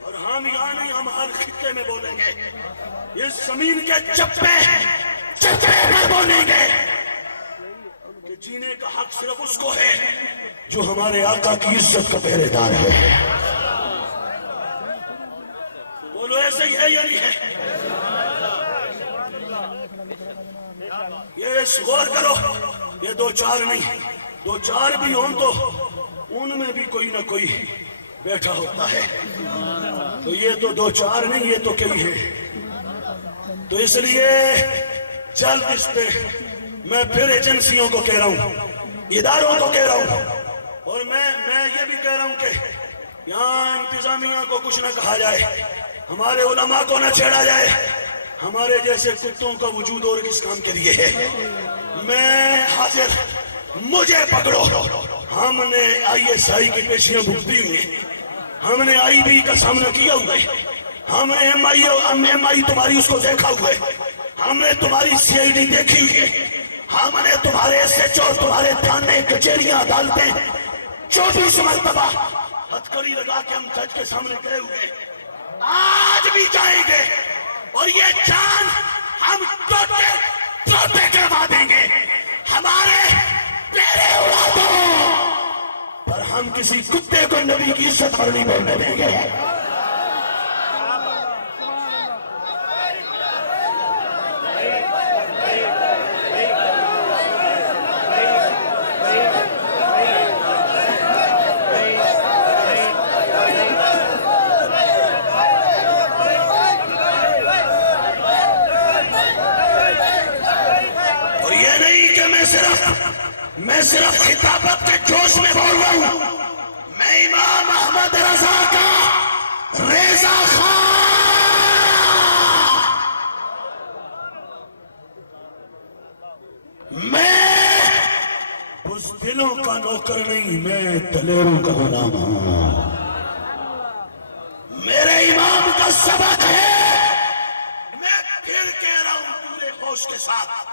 اور ہم یہاں نہیں، ہم ہر خطے میں بولیں گے، اس زمین کے چپے پر بولیں گے کہ جینے کا حق صرف اس کو ہے جو ہمارے آقا کی عزت کا پہرے دار ہے۔ بولو ایسے ہی ہے یا نہیں ہے؟ یہ غور کرو، یہ دو چار نہیں، دو چار بھی ہوں تو ان میں بھی کوئی نہ کوئی بیٹھا ہوتا ہے، تو یہ تو دو چار نہیں، یہ تو کئی ہے۔ تو اس لیے جلد اس پہ میں پھر ایجنسیوں کو کہہ رہا ہوں، اداروں کو کہہ رہا ہوں، اور میں یہ بھی کہہ رہا ہوں کہ یہاں انتظامیہ کو کچھ نہ کہا جائے، ہمارے علماء کو نہ چھیڑا جائے، ہمارے جیسے کتوں کا وجود اور کس کام کے لیے ہے؟ میں حاضر، مجھے پکڑو، ہم نے آئی ایس آئی کی پیشیاں بھگتی ہوئی ہیں، ہم نے آئی بی کا سامنا کیا ہوا ہے، ہم نے ایم آئی تمہاری اس کو دیکھا ہوا ہے، ہم نے تمہاری سی آئی ڈی دیکھی ہوئی ہے، ہم نے تمہارے SHO تمہارے تھانے کچہریاں عدالتیں 24 مرتبہ ہتھکڑی لگا کے ہم جج کے سامنے گئے ہوئے، آج بھی جائیں گے اور یہ جان ہم ٹوٹے کروا دیں گے. ہمارے پیرے اڑا دو پر ہم کسی کتے کو نبی کی عزت پر نہیں بولنے دیں گے. میں صرف خطابت کے جوش میں بول رہا ہوں. میں امام احمد رضا کا ریزہ خان، میں بزدلوں کا نوکر نہیں، میں دلیروں کا غلام ہوں. میرے امام کا سبق ہے، میں پھر کہہ رہا ہوں پورے ہوش کے ساتھ،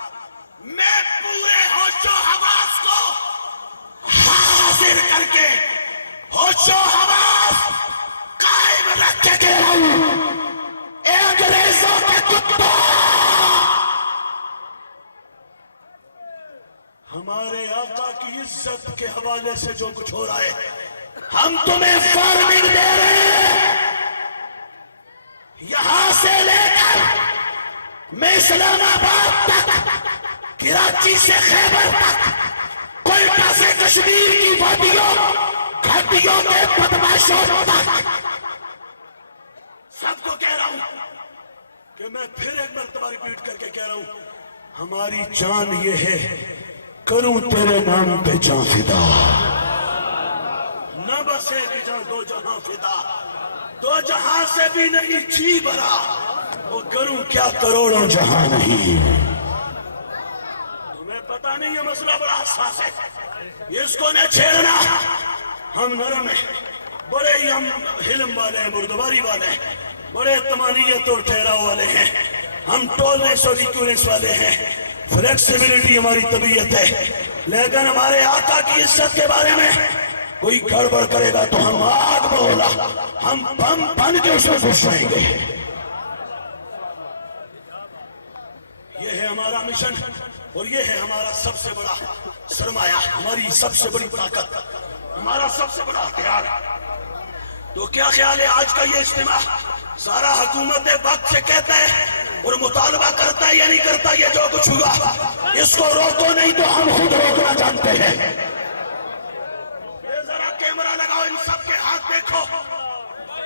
میں پورے ہوش و حواس کو حاضر کر کے ہوش و حواس قائم رکھ کے کہہ رہا ہوں، اے انگریزوں کے کتوں، ہمارے آقا کی عزت کے حوالے سے جو کچھ ہو رہا ہے، ہم تمہیں وارننگ دے رہے ہیں. یہاں سے لے کر میں اسلام آباد تک، کراچی سے خیبر تک، کوئٹہ سے کشمیر کی وادیوں گھاٹیوں کے بدماشوں تک سب کو کہہ رہا ہوں کہ میں پھر ایک مرتبہ ریپیٹ کر کے کہہ رہا ہوں، ہماری جان یہ ہے، کروں تیرے نام پہ جان فدا، نہ بس ایک جان دو جہاں فدا، دو جہاں سے بھی نہیں جی بھرا، وہ کروں کیا کروڑوں جہاں نہیں. پتا نہیں یہ مسئلہ بڑا حساس ہے، اس کو نہ چھیڑنا. ہم نرم ہیں، بڑے ہی ہم حلم والے ہیں، بردباری والے ہیں، بڑے تمانیت اور ٹھہراؤ والے ہیں، ہم ٹولنس اور ریکورنس والے ہیں، فلیکسیبلٹی ہماری طبیعت ہے. لیکن ہمارے آقا کی عزت کے بارے میں کوئی گڑبڑ کرے گا تو ہم آگ بولا، ہم بم بن کے اس میں گھس جائیں گے. یہ ہے ہمارا مشن اور یہ ہے ہمارا سب سے بڑا سرمایہ، ہماری سب سے بڑی طاقت، ہمارا سب سے بڑا ہتھیار. تو کیا خیال ہے آج کا یہ اجتماع سارا حکومت وقت سے کہتا ہے اور مطالبہ کرتا ہے یا نہیں کرتا؟ یہ جو کچھ ہوا اس کو روکو، نہیں تو ہم خود روکنا جانتے ہیں. یہ ذرا کیمرہ لگاؤ، ان سب کے ہاتھ دیکھو.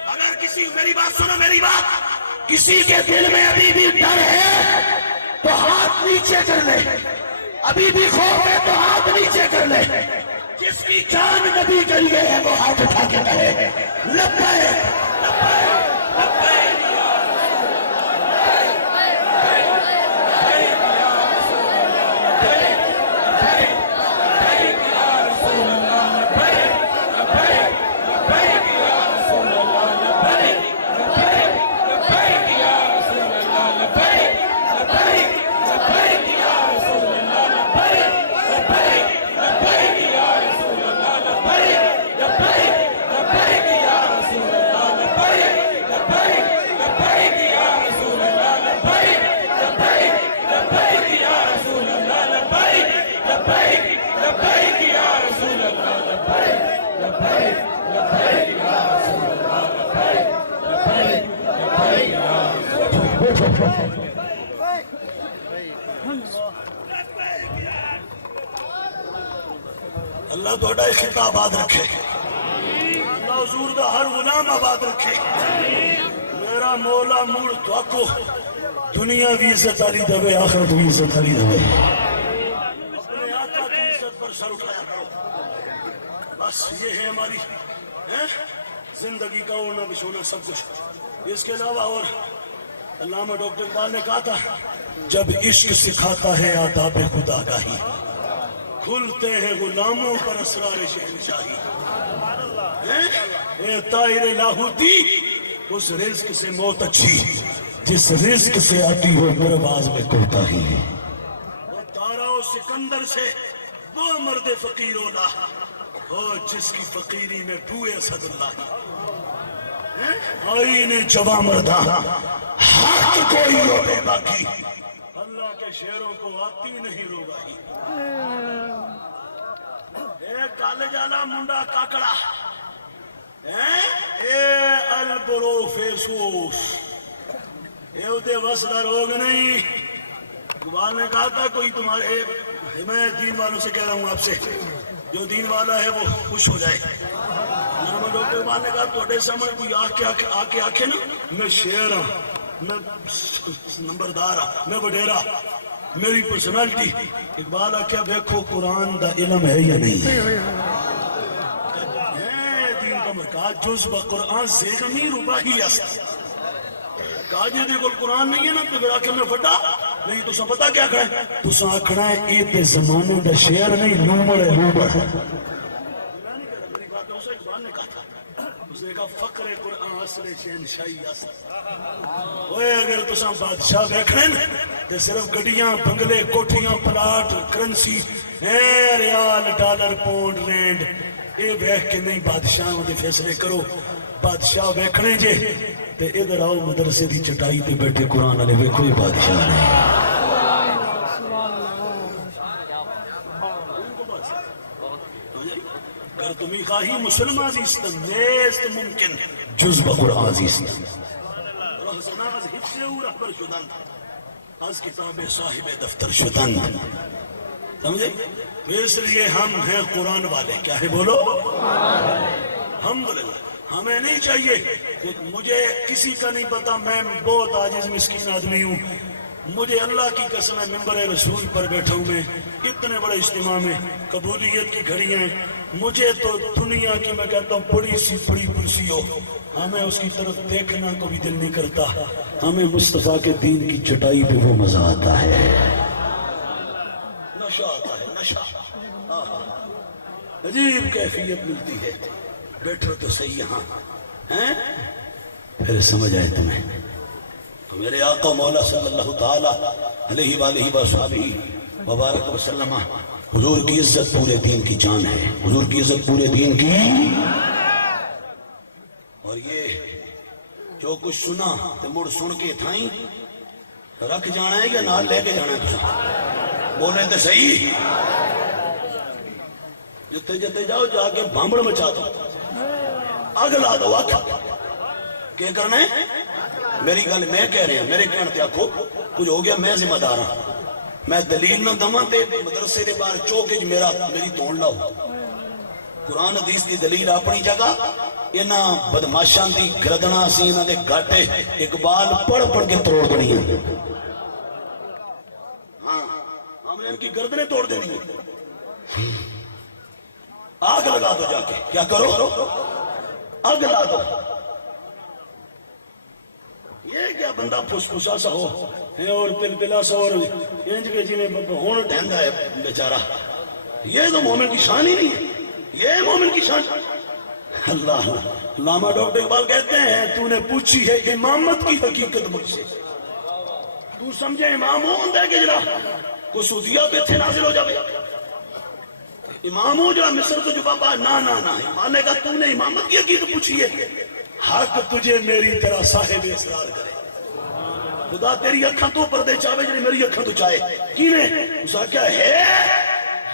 اگر کسی، میری بات سنو، میری بات، کسی کے دل میں ابھی بھی ڈر ہے تو ہاتھ نیچے کر لے، ابھی بھی خوف ہے تو ہاتھ نیچے کر لے. جس کی جان نبی کے لیے ہے وہ ہاتھ اٹھا کے کہے لبیک لبیک لبیک یا رسول اللہ تھوڑا خطہ آباد رکھے، اللہ حضور دا ہر غلام آباد رکھے. میرا مولا موڑ تو کو دنیا بھی عزت علی دے، آخرت بھی عزت علی دے. اپنے آقا کی عزت پر سر اٹھایا کرو. بس یہ ہے ہماری زندگی کا ہونا بچھونا سب کچھ. اس کے علاوہ اور علامہ ڈاکٹر اقبال نے کہا تھا، جب عشق سکھاتا ہے آداب خدا گاہی، کھلتے ہیں غلاموں پر اسرار شہنشاہی. اے طائر لاہوتی، اس رزق سے موت اچھی جس رزق سے آتی ہو پرواز میں کوتاہی. وہ تارا سمندر سے وہ مرد فقیر اولا ہو جس کی فقیری میں بوئے اسد اللہ آئین جواں مردہ حق کوئی ہو بے باقی اللہ کے شیروں کو آتی نہیں روبائی اے کالے جالا منڈا کاکڑا اے البرو فیسوس اے ادھے وصلہ روگ نہیں اقبال نے کہا تھا کوئی تمہارے میں دین والوں سے کہہ رہا ہوں آپ سے جو دین والا ہے وہ خوش ہو جائے نرمہ ڈاکٹر اقبال نے کہا توڑے سامنے کوئی آکے آکھے نا میں شیر ہوں میں نمبردار ہوں میں وڈیرا میری پرسنالٹی اقبال آکھیا دیکھو قرآن دا علم ہے یا نہیں ہے دین کا مرکز جز با قرآن زیغمی رباہی است کہا جی دیکھو قرآن نہیں ہے نا تو پھر آکھے میں وڈا نہیں تو سا پتا کیا کھڑا ہے تو سا کھڑا ہے ایتے زمانے دا شیر نہیں نومر ہے نومر اس نے کہا فقر قرآن اصل شہنشاہی اصل اوے اگر تو سا بادشاہ بیٹھنے تے صرف گڑیاں بنگلے کوٹھیاں پلاٹ کرنسی ریال ڈالر پونڈ رینڈ اے بیٹھ کے نہیں بادشاہوں دے فیصلے کرو بادشاہ بیٹھنے جے تے ادھر آؤ مدرسے دی چٹائی تے بیٹھے قرآن علیہ میں کوئی بادشاہ نہیں اگر تمہیں خواہی مسلم عزیزتن نیست ممکن جز بقرآن عزیزتن رہزنا از حفظ او رہبر شدن از کتاب صاحب دفتر شدن سمجھے اس لیے ہم ہیں قرآن والے کیا ہے بولو الحمدللہ ہمیں نہیں چاہیے مجھے کسی کا نہیں پتا میں بہت عاجز مسکین آدمی ہوں مجھے اللہ کی قسم ہے منبر رسول پر بیٹھا ہوں میں اتنے بڑے اجتماع میں قبولیت کی گھڑیاں مجھے تو دنیا کی میں کہتا ہوں بڑی سی بڑی کرسی ہو ہمیں اس کی طرف دیکھنا کو بھی دل نہیں کرتا ہمیں مصطفیٰ کے دین کی چٹائی پہ وہ مزہ آتا ہے نشہ آتا ہے نشہ عجیب کیفیت ملتی ہے بیٹھو تو صحیح یہاں پھر سمجھ آئے تمہیں میرے آقا مولا صلی اللہ تعالیٰ علیہ وآلہ وآلہ وبارک وسلم حضور کی عزت پورے دین کی جان ہے حضور کی عزت پورے دین کی اور یہ جو کچھ سنا تو مڑ سن کے تھائیں رکھ جانا ہے یا نال لے کے جانا ہے بولے تو صحیح جتے جتے جاؤ جا کے بھامبڑ مچا دو آگ لا دو آگ کیا کرنا ہے میری گل میں کہہ رہے ہیں میرے کہنے آکھو کچھ ہو گیا میں ذمہ دار ہوں میں دلیل نہ دماں تے مدرسے دے بار چوکے میری توڑ لاؤ قرآن حدیث کی دلیل اپنی جگہ انہاں بدماشان دی گردنا سی انہاں دے گھاٹے اقبال پڑھ پڑھ کے توڑ دنی ہیں ہاں ہم نے ان کی گردنے توڑ دینی ہیں آگ لگا دو جا کے کیا کرو آگ لگا دو یہ کیا بندہ پھس پھسا سا ہو اور پل پلا سا اور انج کے جی میں ہون ڈھیندا ہے بیچارہ یہ تو مومن کی شان ہی نہیں ہے یہ مومن کی شان اللہ علامہ ڈاکٹر اقبال کہتے ہیں تو نے پوچھی ہے امامت کی حقیقت مجھ سے تو سمجھے امام ہوں دے کہ جڑا کو سعودیہ پہ تھے نازل ہو جاوے امام ہوں جڑا مصر تو جو بابا نا نا نا امام نے کہا تو نے امامت کی حقیقت پوچھی ہے حق تجھے میری طرح صاحب اسرار کرے خدا تیری اکھاں تو پردے چاہے جنہیں میری اکھاں تو چاہے کینے اسا کیا ہے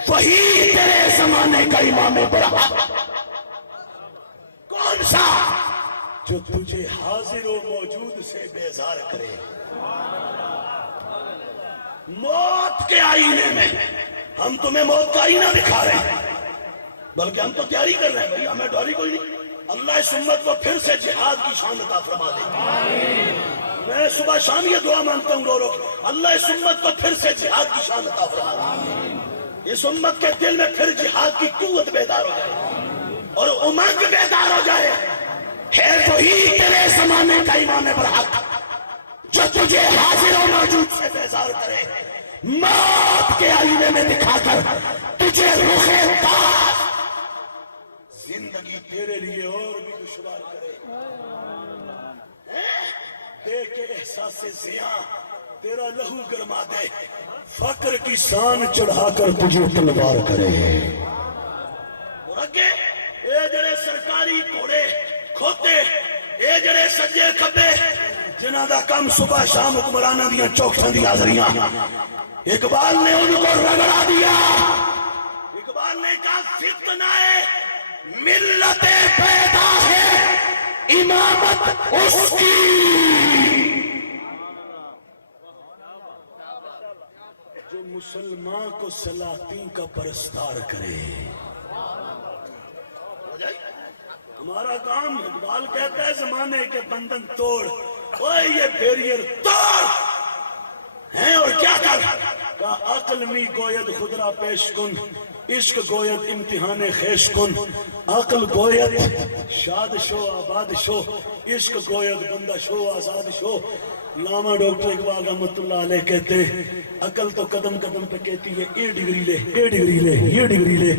وہی تیرے زمانے کا امام برحق کون سا جو تجھے حاضر و موجود سے بیزار کرے موت کے آئینے میں ہم تمہیں موت کا آئینہ دکھا رہے ہیں بلکہ ہم تو تیاری کر رہے ہیں بھئی ہمیں ڈوری کوئی نہیں اللہ اس امت کو پھر سے جہاد کی شان عطا فرما دے میں صبح شام یہ دعا مانگتا ہوں رو اللہ اس امت کو پھر سے جہاد کی شان عطا فرما دے اس امت کے دل میں پھر جہاد کی قوت بیدار ہو جائے اور امنگ بیدار ہو جائے ہے وہی تیرے زمانے کا امام برحق جو تجھے حاضر و موجود سے بیزار کرے موت کے آئینے میں دکھا کر تجھے رخ پاک زندگی تیرے لیے اور بھی دشوار کرے دیکھ کے احساس زیاں تیرا لہو گرما دے، فقر کی سان چڑھا کر تجھے تلوار کرے۔ اور اگے اے جڑے سرکاری گھوڑے کھوتے، اے جڑے سجے کھبے جنہاں دا کم صبح شام حکمراناں دیاں چوکھاں دی حاضریاں، اقبال نے ان کو رگڑا دیا۔ اقبال نے کہا فتنہ ملت پیدا ہے، امامت اس کی۔ جو مسلمان کو سلاطین کا پرستار کرے۔ ہمارا کام، اقبال کہتا ہے زمانے کے بندن توڑ، اوے یہ بیریئر توڑ ہیں، اور کیا کر کہا عقل می گوید خود را پیش کن، عشق گوید امتحان خیش کن، عقل گوید شاد شو آباد شو، عشق گوید بندہ شو آزاد شو۔ علامہ ڈاکٹر اقبال رحمت اللہ علیہ کہتے ہیں عقل تو قدم قدم پہ کہتی ہے اے ڈگری لے، اے ڈگری لے، یہ ڈگری لے،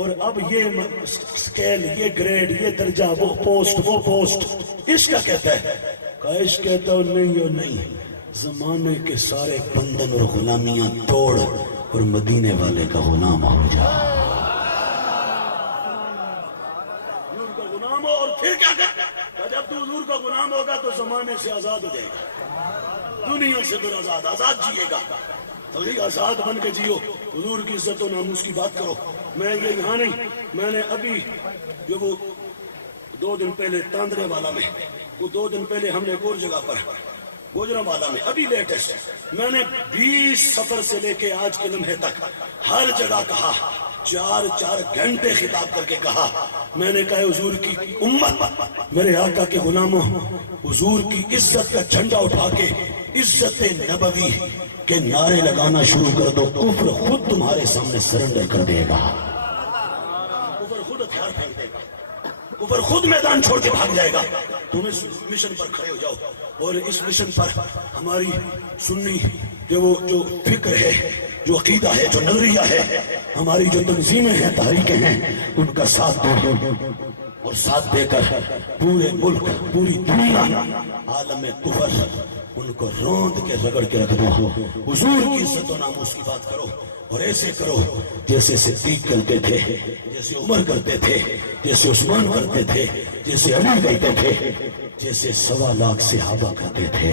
اور اب یہ سکیل، یہ گریڈ، یہ درجہ، وہ پوسٹ، وہ پوسٹ۔ عشق کیا کہتا ہے؟ کہ عشق کہتا ہے نہیں اور نہیں، زمانے کے سارے بندن اور غلامیاں توڑ اور مدینے والے کا غلام ہو جا۔ حضور کا غلام ہو، اور پھر کیا کہتا؟ جب تو حضور کا غلام ہوگا تو زمانے سے آزاد ہو جائے گا، دنیا سے پھر آزاد جیے گا۔ تو آزاد بن کے جیو، حضور کی عزت و ناموس کی بات کرو۔ میں یہ یہاں نہیں، میں نے ابھی جو وہ 2 دن پہلے تاندرے والا میں، وہ 2 دن پہلے ہم نے ایک اور جگہ پر گوجرانوالہ میں، ابھی لیٹسٹ میں نے 20 سفر سے لے کے آج کے لمحے تک ہر جگہ کہا، 4 گھنٹے خطاب کر کے کہا، میں نے کہا حضور کی امت، میرے آقا کے غلاموں، حضور کی عزت کا جھنڈا اٹھا کے عزت نبوی کے نعرے لگانا شروع کر دو، کفر خود تمہارے سامنے سرنڈر کر دے گا، کفر خود ہتھیار پھینک دے گا، کفر خود میدان چھوڑ کے بھاگ جائے گا۔ تم اس مشن پر کھڑے ہو جاؤ، اور اس مشن پر ہماری سنی جو فکر ہے، جو عقیدہ ہے، جو نظریہ ہے، ہماری جو تنظیمیں ہیں، تحریکیں ہیں، ان کا ساتھ دو، اور ساتھ دے کر پورے ملک، پوری دنیا، عالم کفر ان کو روند کے رگڑ کے رکھ دو۔ حضور کی عزت و ناموس کی بات کرو، اور ایسے کرو جیسے صدیق کرتے تھے، جیسے عمر کرتے تھے، جیسے عثمان کرتے تھے، جیسے علی کرتے تھے، جیسے 1.25 لاکھ صحابہ کرتے تھے۔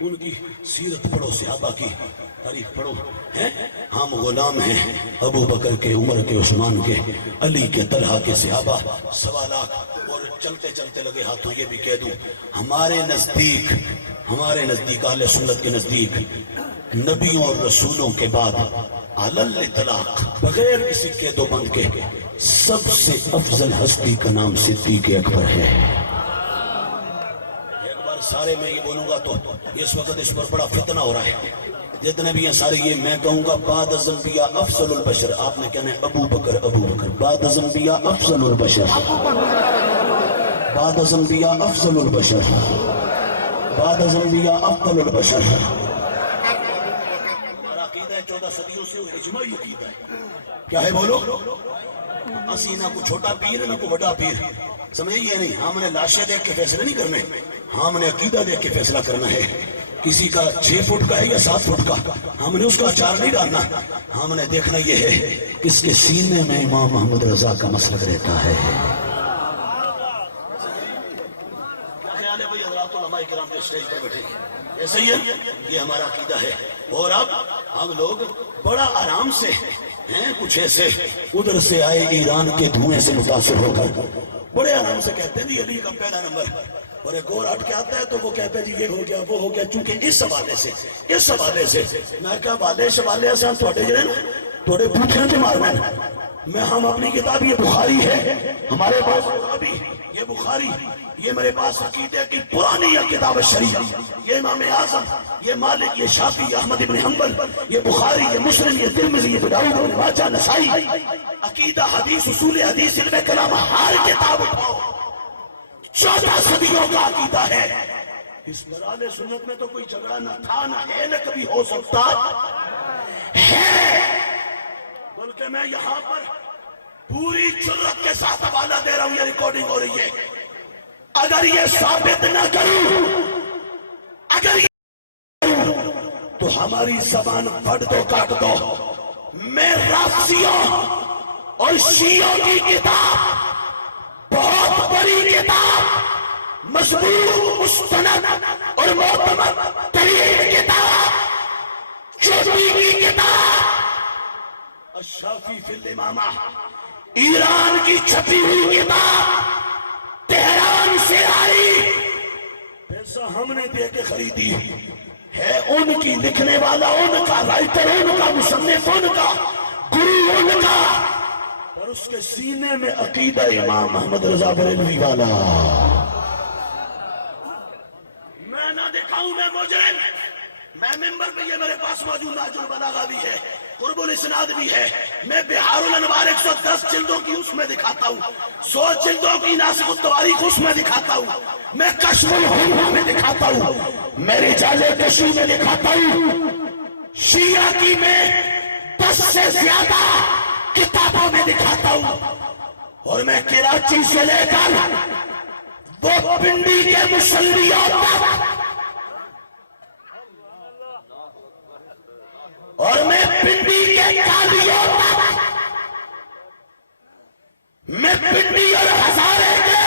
ان کی سیرت پڑھو، صحابہ کی تاریخ پڑھو۔ ہم غلام ہیں ابو بکر کے، عمر کے، عثمان کے، علی کے، طلحہ کے، صحابہ 1.25 لاکھ۔ اور چلتے چلتے لگے ہاتھوں یہ بھی کہہ دوں، ہمارے نزدیک اہل سنت کے نزدیک نبیوں اور رسولوں کے بعد علی الاطلاق، بغیر کسی قید و بند کے، سب سے افضل ہستی کا نام صدیق اکبر ہے۔ ایک بار سارے میں یہ بولوں گا تو اس وقت اس پر بڑا فتنہ ہو رہا ہے، جتنے بھی ہیں سارے یہ میں کہوں گا بعد از انبیاء افضل البشر، آپ نے کہنا ہے ابو بکر، بعد از انبیاء افضل البشر، بعد از انبیاء افضل البشر، بعد از انبیاء افضل البشر۔ ہمارا عقیدہ ہے 14 صدیوں سے اجماعی عقیدہ ہے، کیا ہے بولو؟ اسی نہ کو چھوٹا پیر نہ کو بڑا پیر، سمجھے یہ نہیں، ہم نے لاشیں دیکھ کے فیصلہ نہیں کرنے، ہم نے عقیدہ دیکھ کے فیصلہ کرنا ہے۔ کسی کا 6 فٹ کا ہے یا 7 فٹ کا، ہم نے اس کا اچار نہیں ڈالنا، ہم نے دیکھنا یہ ہے کس کے سینے میں امام محمد رضا کا مسلک رہتا ہے۔ علماء کرام کے اسٹیج پر بیٹھے ایسے ہی ہے، یہ ہمارا عقیدہ ہے۔ اور اب ہم لوگ بڑا آرام سے ہیں، کچھ ایسے ادھر سے آئے ایران کے دھوئیں سے متاثر ہو کر بڑے آرام سے کہتے ہیں جی علی کا پہلا نمبر، اور ایک اور ہٹ کے آتا ہے تو وہ کہتا ہے جی یہ ہو گیا وہ ہو گیا، چونکہ اس حوالے سے میں کہا والے شوالے سے ہم تھوڑے جڑے تھوڑے پوچھیں جو مارنا میں، ہم اپنی کتاب یہ بخاری ہے ہمارے پاس، ابھی یہ بخاری، یہ میرے پاس عقیدہ کی پرانی کتاب شریعہ، یہ امام اعظم، یہ مالک، یہ شافعی، یہ احمد ابن حنبل، یہ بخاری، یہ مسلم، یہ ترمذی، یہ داؤد، ابن ماجہ، نسائی، عقیدہ، حدیث، اصول حدیث، علم کلام، ہر کتاب اٹھاؤ، 14 صدیوں کا عقیدہ ہے۔ اس پر اہل سنت میں تو کوئی جھگڑا نہ تھا، نہ ہے، نہ کبھی ہو سکتا ہے، بلکہ میں یہاں پر پوری جرات کے ساتھ حوالہ دے رہا ہوں، یہ ریکارڈنگ ہو رہی ہے، اگر یہ ثابت نہ کروں، اگر یہ تو ہماری زبان پھٹ دو، کاٹ دو۔ میں رافضیوں اور شیعوں کی کتاب، بہت بڑی کتاب، مضبوط، مستند اور معتمد ترین کتاب، چھوٹی کی کتاب الشافعی فی الامامہ، ایران کی چھپی ہوئی کتاب، تہران سے آئی، پیسہ ہم نے دے کے خریدی ہے، ان کی، لکھنے والا ان کا، رائٹر ان کا، مصنف ان کا، گرو ان کا، اور اس کے سینے میں عقیدہ امام محمد رضا بریلوی والا۔ میں نہ دکھاؤں میں مجرم، میں ممبر پہ، یہ میرے پاس موجود نہج البلاغہ بھی ہے، قرب الاسناد بھی ہے، میں بحار الانوار 110 جلدوں کی اس میں دکھاتا ہوں، 100 جلدوں کی ناسخ التواریخ اس میں دکھاتا ہوں، میں کشف الہمہ میں دکھاتا ہوں، میں رجال کشی میں دکھاتا ہوں، شیعہ کی میں 10 سے زیادہ کتابوں میں دکھاتا ہوں، اور میں کراچی سے لے کر وہ پنڈی کے مصلیوں تک، اور میں پنڈی کے قاضیوں تک، میں پنڈی اور ہزارے کے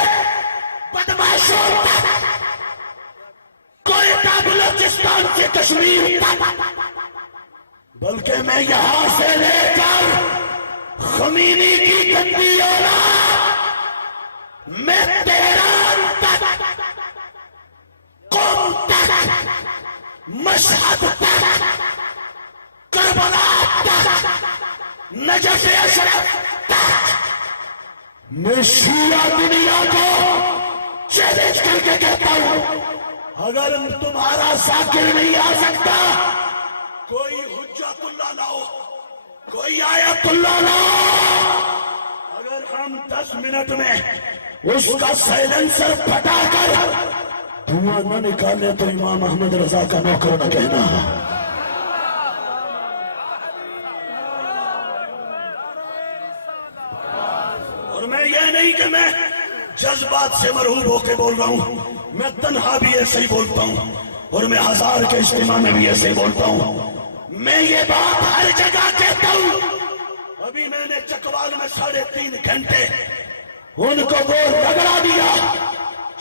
بدماشوں تک، کوئٹہ بلوچستان سے کشمیر تک، بلکہ میں یہاں سے لے کر خمینی کی گندی اولاد، میں تہران تک، قم تک، مشہد تک، کربلا تک، نجف اشرف تک، میں شیعہ دنیا کو چیلنج کر کے کہتا ہوں، اگر تمہارا ذاکر نہیں آ سکتا، کوئی حجت اللہ لاؤ، کوئی آیت اللہ لاؤ، اگر ہم 10 منٹ میں اس کا سائلنسر پھٹا کر دھواں نہ نکالے تو امام احمد رضا کا نوکر نہ کہنا۔ اور میں یہ نہیں کہ میں جذبات سے مرحوب ہو کے بول رہا ہوں، میں تنہا بھی ایسے ہی بولتا ہوں، اور میں 1000 کے اجتماع میں بھی ایسے ہی بولتا ہوں، میں یہ بات ہر جگہ کہتا ہوں۔ ابھی میں نے چکوال میں 3.5 گھنٹے ان کو وہ رگڑا دیا،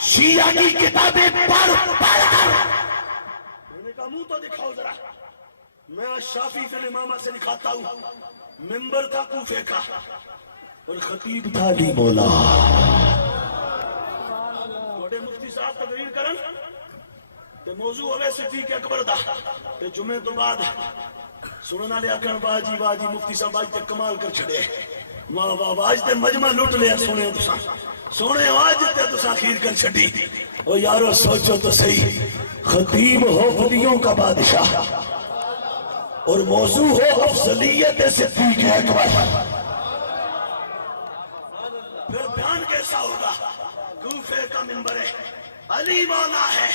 شیعہ کی کتابیں پڑھ پڑھ کر، میں نے کہا منہ تو دکھاؤ ذرا، میں شافعی فی الامامہ سے دکھاتا ہوں، ممبر تھا کوفے کا، اور خطیب تھا علی مولا، بڑے مفتی صاحب تقریر کرن تے موضوع ہوئے صدیق اکبر دا، تے جمعے تو بعد سننا لیا کر باجی باجی مفتی صاحب آج تے کمال کر چھڑے، ماں باب آج تے مجمع لٹ لیا، سونے تساں، سونے آج تے تساں خیر کر چھڑی، او یارو سوچو تو صحیح، خطیب ہو ولیوں کا بادشاہ، اور موضوع ہو افضلیت صدیق اکبر، پھر بیان کیسا ہوگا؟ کوفے کا ممبر ہے، علی مولا ہے،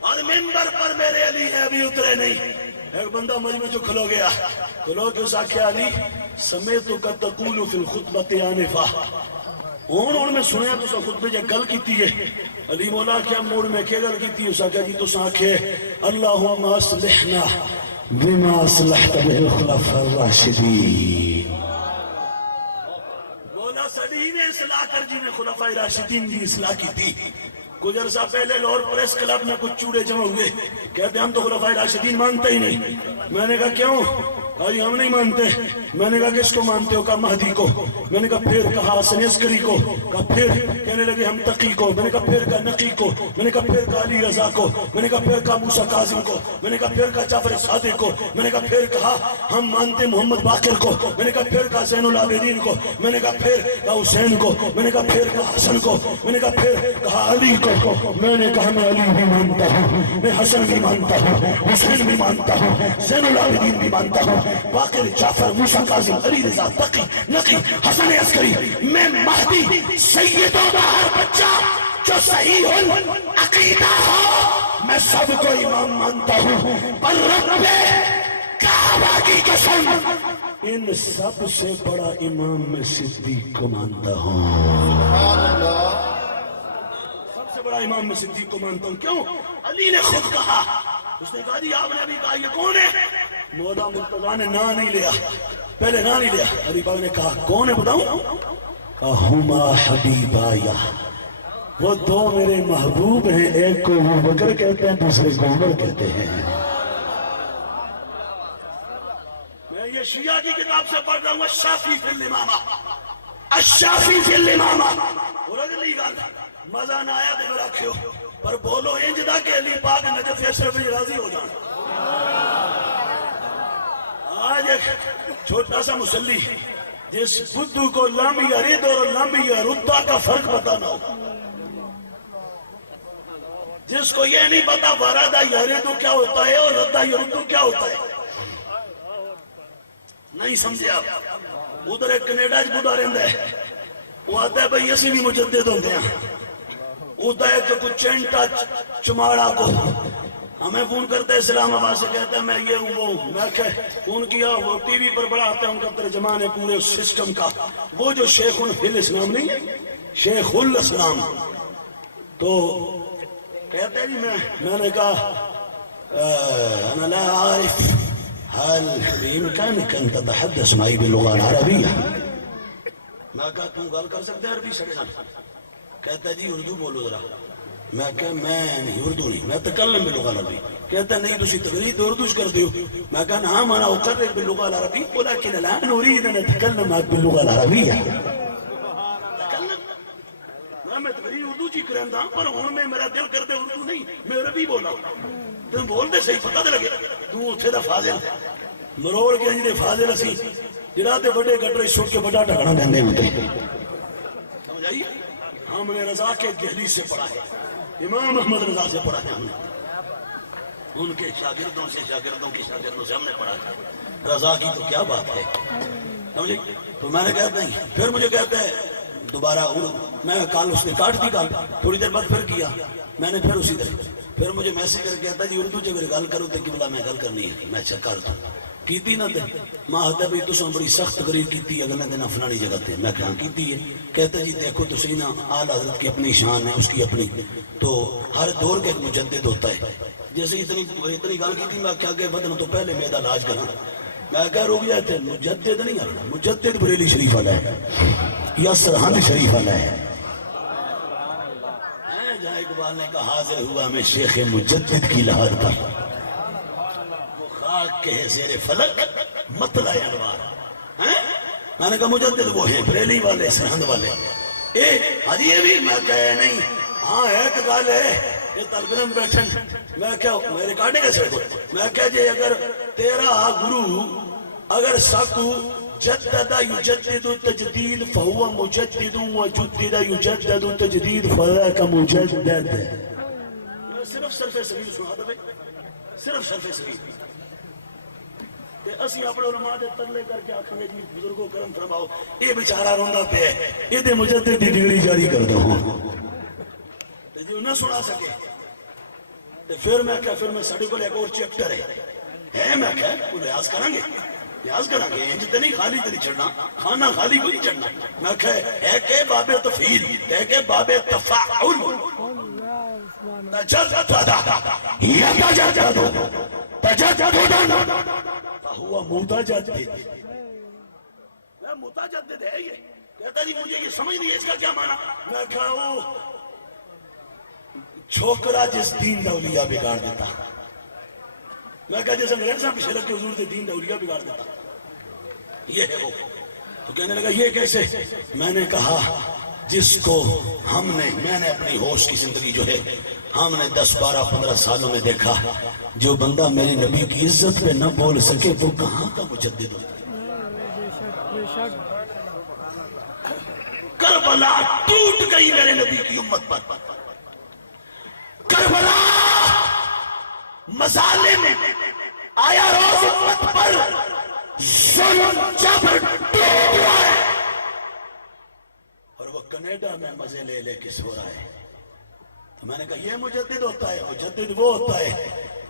اور ممبر پر میرے علی ہے، ابھی اترے نہیں۔ ایک بندہ مجمع جو کھلو گیا، کھلو کے اسا کیا علی سمیتک تقول فی الخطبۃ آنفا، ان میں سنیا تو سا خطبے جا گل کیتی ہے، علی مولا کیا موڑ میں کیا گل کیتی ہے؟ اسا کیا جی تو سا آنکھے اللہم اصلحنا بما اصلحت به الخلفاء الراشدین، مولا صلی نے اصلاح کر جی نے خلفاء راشدین کی اصلاح کی تھی۔ کچھ عرصہ پہلے لاہور پریس کلب میں کچھ چوڑے جمع ہوئے، کہتے ہم تو خلفاء راشدین مانتے ہی نہیں۔ میں نے کہا کیوں؟ آج ہم نہیں مانتے۔ میں نے کہا کس کو مانتے ہو؟ کہا مہدی کو۔ میں نے کہا پھر کہا حسن عسکری کو، کہا پھر کہنے لگے ہم تقی کو، میں نے کہا پھر کہا نقی کو، میں نے کہا پھر کہا علی رضا کو، میں نے کہا پھر کہا موسیٰ کاظم کو، میں نے کہا پھر کہا جعفر صادق کو، میں نے کہا پھر کہا ہم مانتے محمد باقر کو، میں نے کہا پھر کہا زین العابدین کو، میں نے کہا پھر کہا حسین کو، میں نے کہا پھر کہا حسن کو، میں نے کہا پھر کہا علی کو۔ میں نے کہا میں علی بھی مانتا ہوں، میں حسن بھی مانتا ہوں، حسین بھی مانتا ہوں، زین العابدین بھی مانتا ہوں، باقر جعفر موسیٰ کاظم علی رضا تقی نقی حسن عسکری، میں مہدی سیدوں کا ہر بچہ جو صحیح عقیدہ ہو میں سب کو امام مانتا ہوں، پر رب کعبہ کی قسم ان سب سے بڑا امام میں صدیق کو مانتا ہوں۔ سب سے بڑا امام میں صدیق کو مانتا ہوں. کیوں؟ علی نے خود کہا. اس نے کہا جی آپ نے بھی کہا یہ کون ہے؟ مولا مرتضیٰ نے نام نہیں لیا, پہلے نام نہیں لیا. علی پاک نے کہا کون ہے بتاؤں؟ کہا ہما حبیبایا, وہ دو میرے محبوب ہیں, ایک کو ابو بکر کہتے ہیں دوسرے کو عمر کہتے ہیں. میں یہ شیعہ کی کتاب سے پڑھ رہا ہوں, الشافی فی الامامہ, الشافی فی الامامہ. اور اگلی گل مزہ نہ آیا تو رکھو, پر بولو انج دا کہ علی پاک نجف اشرف راضی ہو جان. آج ایک چھوٹا سا مسلی جس بدھو کو لم یرد اور لم یردا کا فرق بتانا ہو, جس کو یہ نہیں پتا وردا یرد کیا ہوتا ہے اور ردا یرد کیا ہوتا ہے, نہیں سمجھے آپ. ادھر ایک کینیڈا چ بڑھا رہتا ہے, وہ آتا ہے بھائی اسی بھی مجدد ہوتے ہیں. ادھر ایک کچھ چینٹا چماڑا کو ہمیں فون کرتا ہے اسلام آباد سے, کہتا ہے میں یہ ہوں وہ. میں کہ فون کیا, وہ ٹی وی پر بڑا آتا ہے ان کا ترجمان ہے پورے سسٹم کا, وہ جو شیخ الاسلام نہیں ہے, شیخ الاسلام. تو کہتا ہے جی میں نے کہا انا لا عارف هل بإمكانك أن تتحدث معي باللغة العربية؟ میں کہا تم گل کر سکتے ہیں عربی سے؟ کہتا ہے جی اردو بولو ذرا. میں کہا میں نہیں, اردو نہیں, میں تکلم باللغة العربية. کہتا ہے نہیں تسی تقریر تو اردو کرتے ہو. میں کہا نعم انا اقرر باللغة العربية ولكن الآن اريد ان اتكلم معك باللغة العربية. میں تقریر اردو چی کرندا پر ہن میں میرا دل کرتے اردو نہیں, میں عربی بولا. تم بول دے صحیح, پتہ تے لگے تو اتھے دا فاضل مروڑ کے جڑے فاضل اسی جڑا تے بڑے گٹرے سٹ کے بڑا ٹھکانا دیندے ہوندے. سمجھ آئی؟ ہم نے رضا کے دہلیز سے پڑھا ہے, امام احمد رضا سے پڑھا ہے, ہم نے ان کے شاگردوں سے شاگردوں کے شاگردوں سے ہم نے پڑھا ہے. رضا کی تو کیا بات ہے, سمجھے؟ تو میں نے کہتا ہے, پھر مجھے کہتا ہے دوبارہ, میں کال اس نے کاٹ دی کال, تھوڑی دیر بعد پھر کیا میں نے, پھر اسی طرح پھر مجھے میسیج کر کے کہتا جی اردو چ اگر گل کرو تو قبلہ میں گل کرنی ہے. میں اچھا کر دوں کیتی نہ تے ماں آتا بھائی تساں بڑی سخت تقریر کیتی اگلے دن فلانی جگہ تے. میں کہاں کیتی ہے؟ کہتا جی دیکھو تو صحیح نا, آل حضرت کی اپنی شان ہے, اس کی اپنی, تو ہر دور کا ایک مجدد ہوتا ہے. جیسے اتنی گل کی تھی, میں کیا کہ بدن تو پہلے میرا علاج کرا. میں کہہ رک جائے تھے, مجدد نہیں کرنا, مجدد بریلی شریف والا ہے یا سرہند شریف والا ہے. جہاں اقبال نے کہا حاضر ہوا میں شیخ مجدد کی لہر پر, وہ خاک کے زیر فلک مطلع انوار. میں نے کہا مجدد وہ ہیں بریلی والے سرہند والے. حاجی یہ بھی میں کہا نہیں, ہاں ایک گل ہے یہ طالب علم بیٹھن. میں کیا میں ریکارڈنگ ہے کو, میں کہا جی اگر تیرا گرو اگر ساکو جدد یجدد تجدید فہو مجدد وجدد یجدد تجدید فذاک مجدد. صرف صرف سبیل سنا دے, صرف صرف سبیل. اسی اپنے علماء دے ترلے کر کے آکھیں گے جی بزرگوں کرم فرماؤ, یہ بیچارہ روندا پہ ہے, یہ دے مجدد دی ڈگری جاری کر دو. جو نہ سنا سکے تو پھر میں کہا, پھر میں ساڈے کول ایک اور چیپٹر ہے, میں کہا وہ ریاض کریں گے, ریاض کریں گے, انج تے نہیں خالی تے نہیں چڑھنا, کھانا خالی کوئی نہیں چڑھنا. میں کہا ہے کہ باب تفعیل, ہے کہ باب تفاعل, تجدد یتجدد تجددا فهو متجدد. متجدد ہے یہ. کہتا جی مجھے یہ سمجھ نہیں ہے اس کا کیا معنی. میں کہا وہ چھوکرا جس دین دا اولیاء بگاڑ دیتا. میں کہا جیسے انگریز صاحب پیچھے لگ کے حضور دے دین دا اولیاء بگاڑ دیتا, یہ ہے وہ. تو کہنے لگا یہ کیسے؟ میں نے کہا جس کو میں نے اپنی ہوش کی زندگی جو ہے ہم نے 10 12 15 سالوں میں دیکھا, جو بندہ میرے نبی کی عزت پہ نہ بول سکے وہ کہاں کا مجدد ہوتا ہے. کربلا ٹوٹ گئی میرے نبی کی امت پر, کربلا مظالم میں آیا روز امت پر, ظلم جبر ٹوٹ ہوا ہے, اور وہ کینیڈا میں مزے لے کے سو رہا ہے. تو میں نے کہا یہ مجدد ہوتا ہے, مجدد وہ ہوتا ہے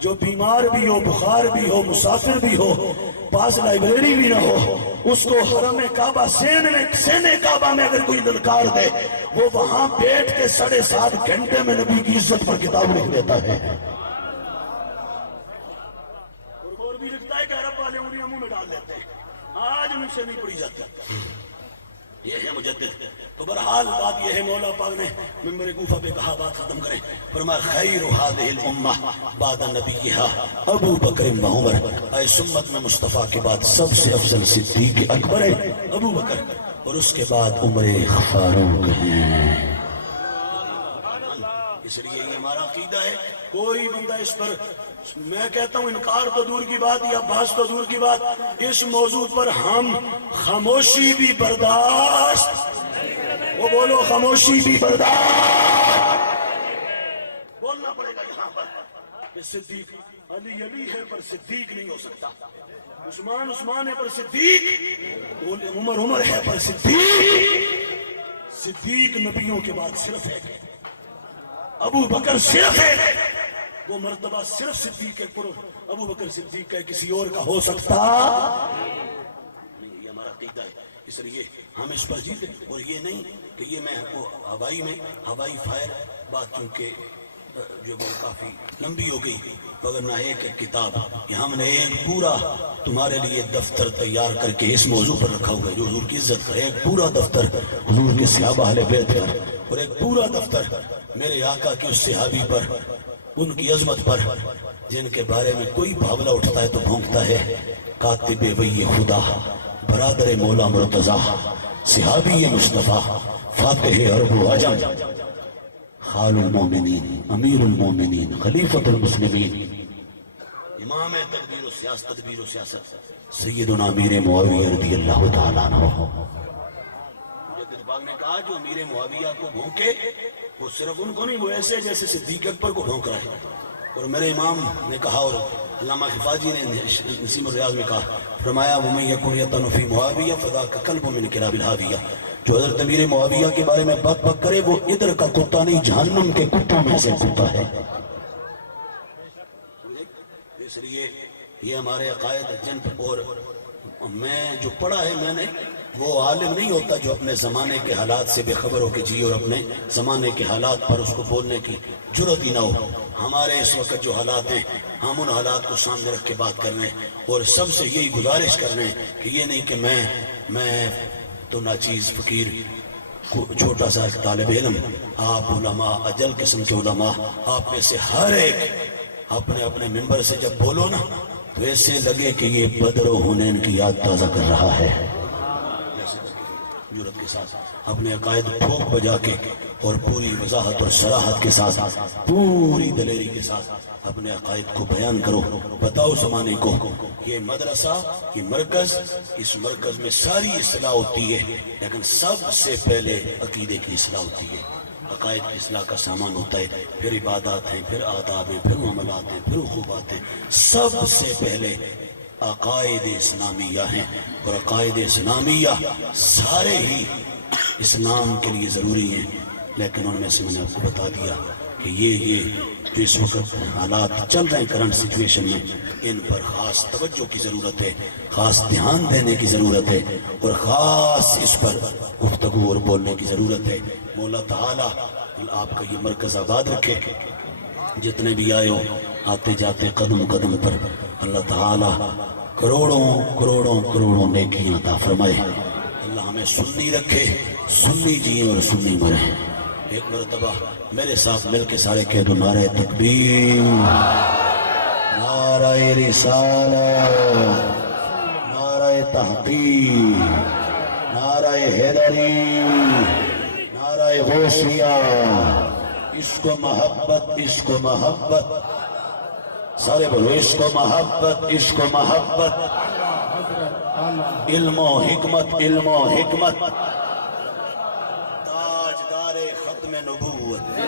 جو بیمار بھی ہو، بخار بھی ہو، مسافر بھی ہو، پاس لائبریری بھی نہ ہو، اس کو حرم کعبہ سینے کعبہ میں اگر کوئی للکار دے، وہ وہاں بیٹھ کے 7.5 گھنٹے میں نبی کی عزت پر کتاب لکھ دیتا ہے۔ اور بھی لکھتا ہے کہ عرب والے انہیں منہ میں ڈال لیتے ہیں، آج ان سے نہیں پڑھی جاتی۔ یہ ہے مجدد۔ تو برحال بات یہ ہے، مولا پاک نے منبر کوفہ پہ کہا، بات ختم کریں، فرمایا خیر هذه الامہ بعد نبیہا ابو بکر و عمر، اے سمت میں مصطفیٰ کے بعد سب سے افضل صدیق اکبر ہے ابو بکر، اور اس کے بعد عمر فاروق ہیں۔ اس لیے یہ ہمارا عقیدہ ہے، کوئی بندہ اس پر، میں کہتا ہوں انکار تو دور کی بات یا بحث تو دور کی بات، اس موضوع پر ہم خاموشی بھی برداشت، وہ بولو خاموشی بھی برداشت، بولنا پڑے گا یہاں پر کہ صدیق علی علی ہے پر صدیق نہیں ہو سکتا، عثمان عثمان ہے پر صدیق، عمر عمر ہے پر صدیق نبیوں کے بعد صرف ہے، ابو بکر صرف ہے، وہ مرتبہ صرف صدیق ہے، ابو بکر صدیق کا کسی اور کا ہو سکتا نہیں، یہ ہمارا عقیدہ ہے۔ اس لیے ہم اس پر جیتے، اور یہ نہیں کہ یہ میں کو ہوائی فائر بات، چونکہ جو وہ کافی لمبی ہو گئی، مگر نہ ایک کتاب، یہ ہم نے ایک پورا تمہارے لیے دفتر تیار کر کے اس موضوع پر رکھا ہوا ہے جو حضور کی عزت کا، ایک پورا دفتر حضور کے صحابہ اہل بیت پر، اور ایک پورا دفتر میرے آقا کے اس صحابی پر، ان کی عظمت پر، جن کے بارے میں کوئی بھاولا اٹھتا ہے تو بھونکتا ہے، کاتب وحی خدا، برادر مولا مرتضیٰ، صحابی مصطفیٰ، فاتح عرب و عجم، خال المومنین، امیر المومنین، خلیفۃ المسلمین، امام تدبیر و سیاست، سیدنا امیر معاویہ رضی اللہ تعالیٰ عنہ۔ مجدد پاک نے کہا جو امیر معاویہ کو بھونکے وہ صرف ان کو نہیں، وہ ایسے جیسے صدیق اکبر کو بھونک رہا ہے۔ اور میرے امام نے کہا، اور علامہ حفاظی نے نسیم الریاض میں کہا، فرمایا وَمَن يَكُنْ يَطْعَنُ فِي مُعَاوِيَةَ فَذَاكَ كَلْبٌ مِّن كِلَابِ الْحَاوِيَةِ، جو حضرت امیر معاویہ کے بارے میں بک بک کرے وہ ادھر کا کتا نہیں، جہنم کے کتوں میں سے کتا ہے۔ اس لیے یہ ہمارے عقائد جن اور میں جو پڑھا ہے میں نے، وہ عالم نہیں ہوتا جو اپنے زمانے کے حالات سے بے خبر ہو کے جی، اور اپنے زمانے کے حالات پر اس کو بولنے کی جرت ہی نہ ہو۔ ہمارے اس وقت جو حالات ہیں، ہم ان حالات کو سامنے رکھ کے بات کر رہے ہیں، اور سب سے یہی گزارش کر رہے ہیں کہ یہ نہیں کہ میں تو ناچیز فقیر چھوٹا سا طالب علم، آپ علماء اجل قسم کے علماء، آپ میں سے ہر ایک اپنے اپنے منبر سے جب بولو نا تو ایسے لگے کہ یہ بدر و حنین کی یاد تازہ کر رہا ہے، جرت کے ساتھ اپنے عقائد ٹھوک بجا کے، اور پوری وضاحت اور صراحت کے ساتھ، پوری دلیری کے ساتھ اپنے عقائد کو بیان کرو، بتاؤ زمانے کو یہ مدرسہ، یہ مرکز، اس مرکز میں ساری اصلاح ہوتی ہے، لیکن سب سے پہلے عقیدے کی اصلاح ہوتی ہے، عقائد کی اصلاح کا سامان ہوتا ہے، پھر عبادات ہیں، پھر آداب ہیں، پھر معاملات ہیں، پھر خوبات ہیں، سب سے پہلے عقائد اسلامیہ ہیں، اور عقائد اسلامیہ سارے ہی اسلام کے لیے ضروری ہیں، لیکن ان میں سے میں نے آپ کو بتا دیا کہ یہ جو اس وقت حالات چل رہے ہیں کرنٹ سچویشن میں، ان پر خاص توجہ کی ضرورت ہے، خاص دھیان دینے کی ضرورت ہے، اور خاص اس پر گفتگو اور بولنے کی ضرورت ہے۔ مولا تعالیٰ آپ کا یہ مرکز آباد رکھے، جتنے بھی آئے ہو، آتے جاتے قدم قدم پر اللہ تعالیٰ کروڑوں کروڑوں کروڑوں نیکیاں عطا فرمائے، اللہ ہمیں سنی رکھے، سنی جئیں اور سنی مریں۔ ایک مرتبہ میرے ساتھ مل کے سارے کہہ دو، نعرہ تکبیر، نعرہ رسالت، نعرہ تحقیق، نعرہ حیدری، نعرہ غوثیہ، عشق و محبت، عشق و محبت، سارے بولو عشق و محبت، عشق و محبت، علم و حکمت، علم و حکمت، تاجدار ختم نبوت،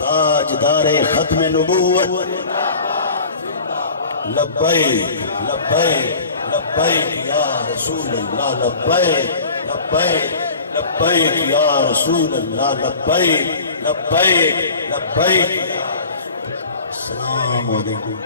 تاجدار ختم نبوت، لبیک لبیک لبیک یا رسول اللہ، لبیک لبیک لبیک یا رسول اللہ، لبیک لبیک لبیک۔ السلام علیکم.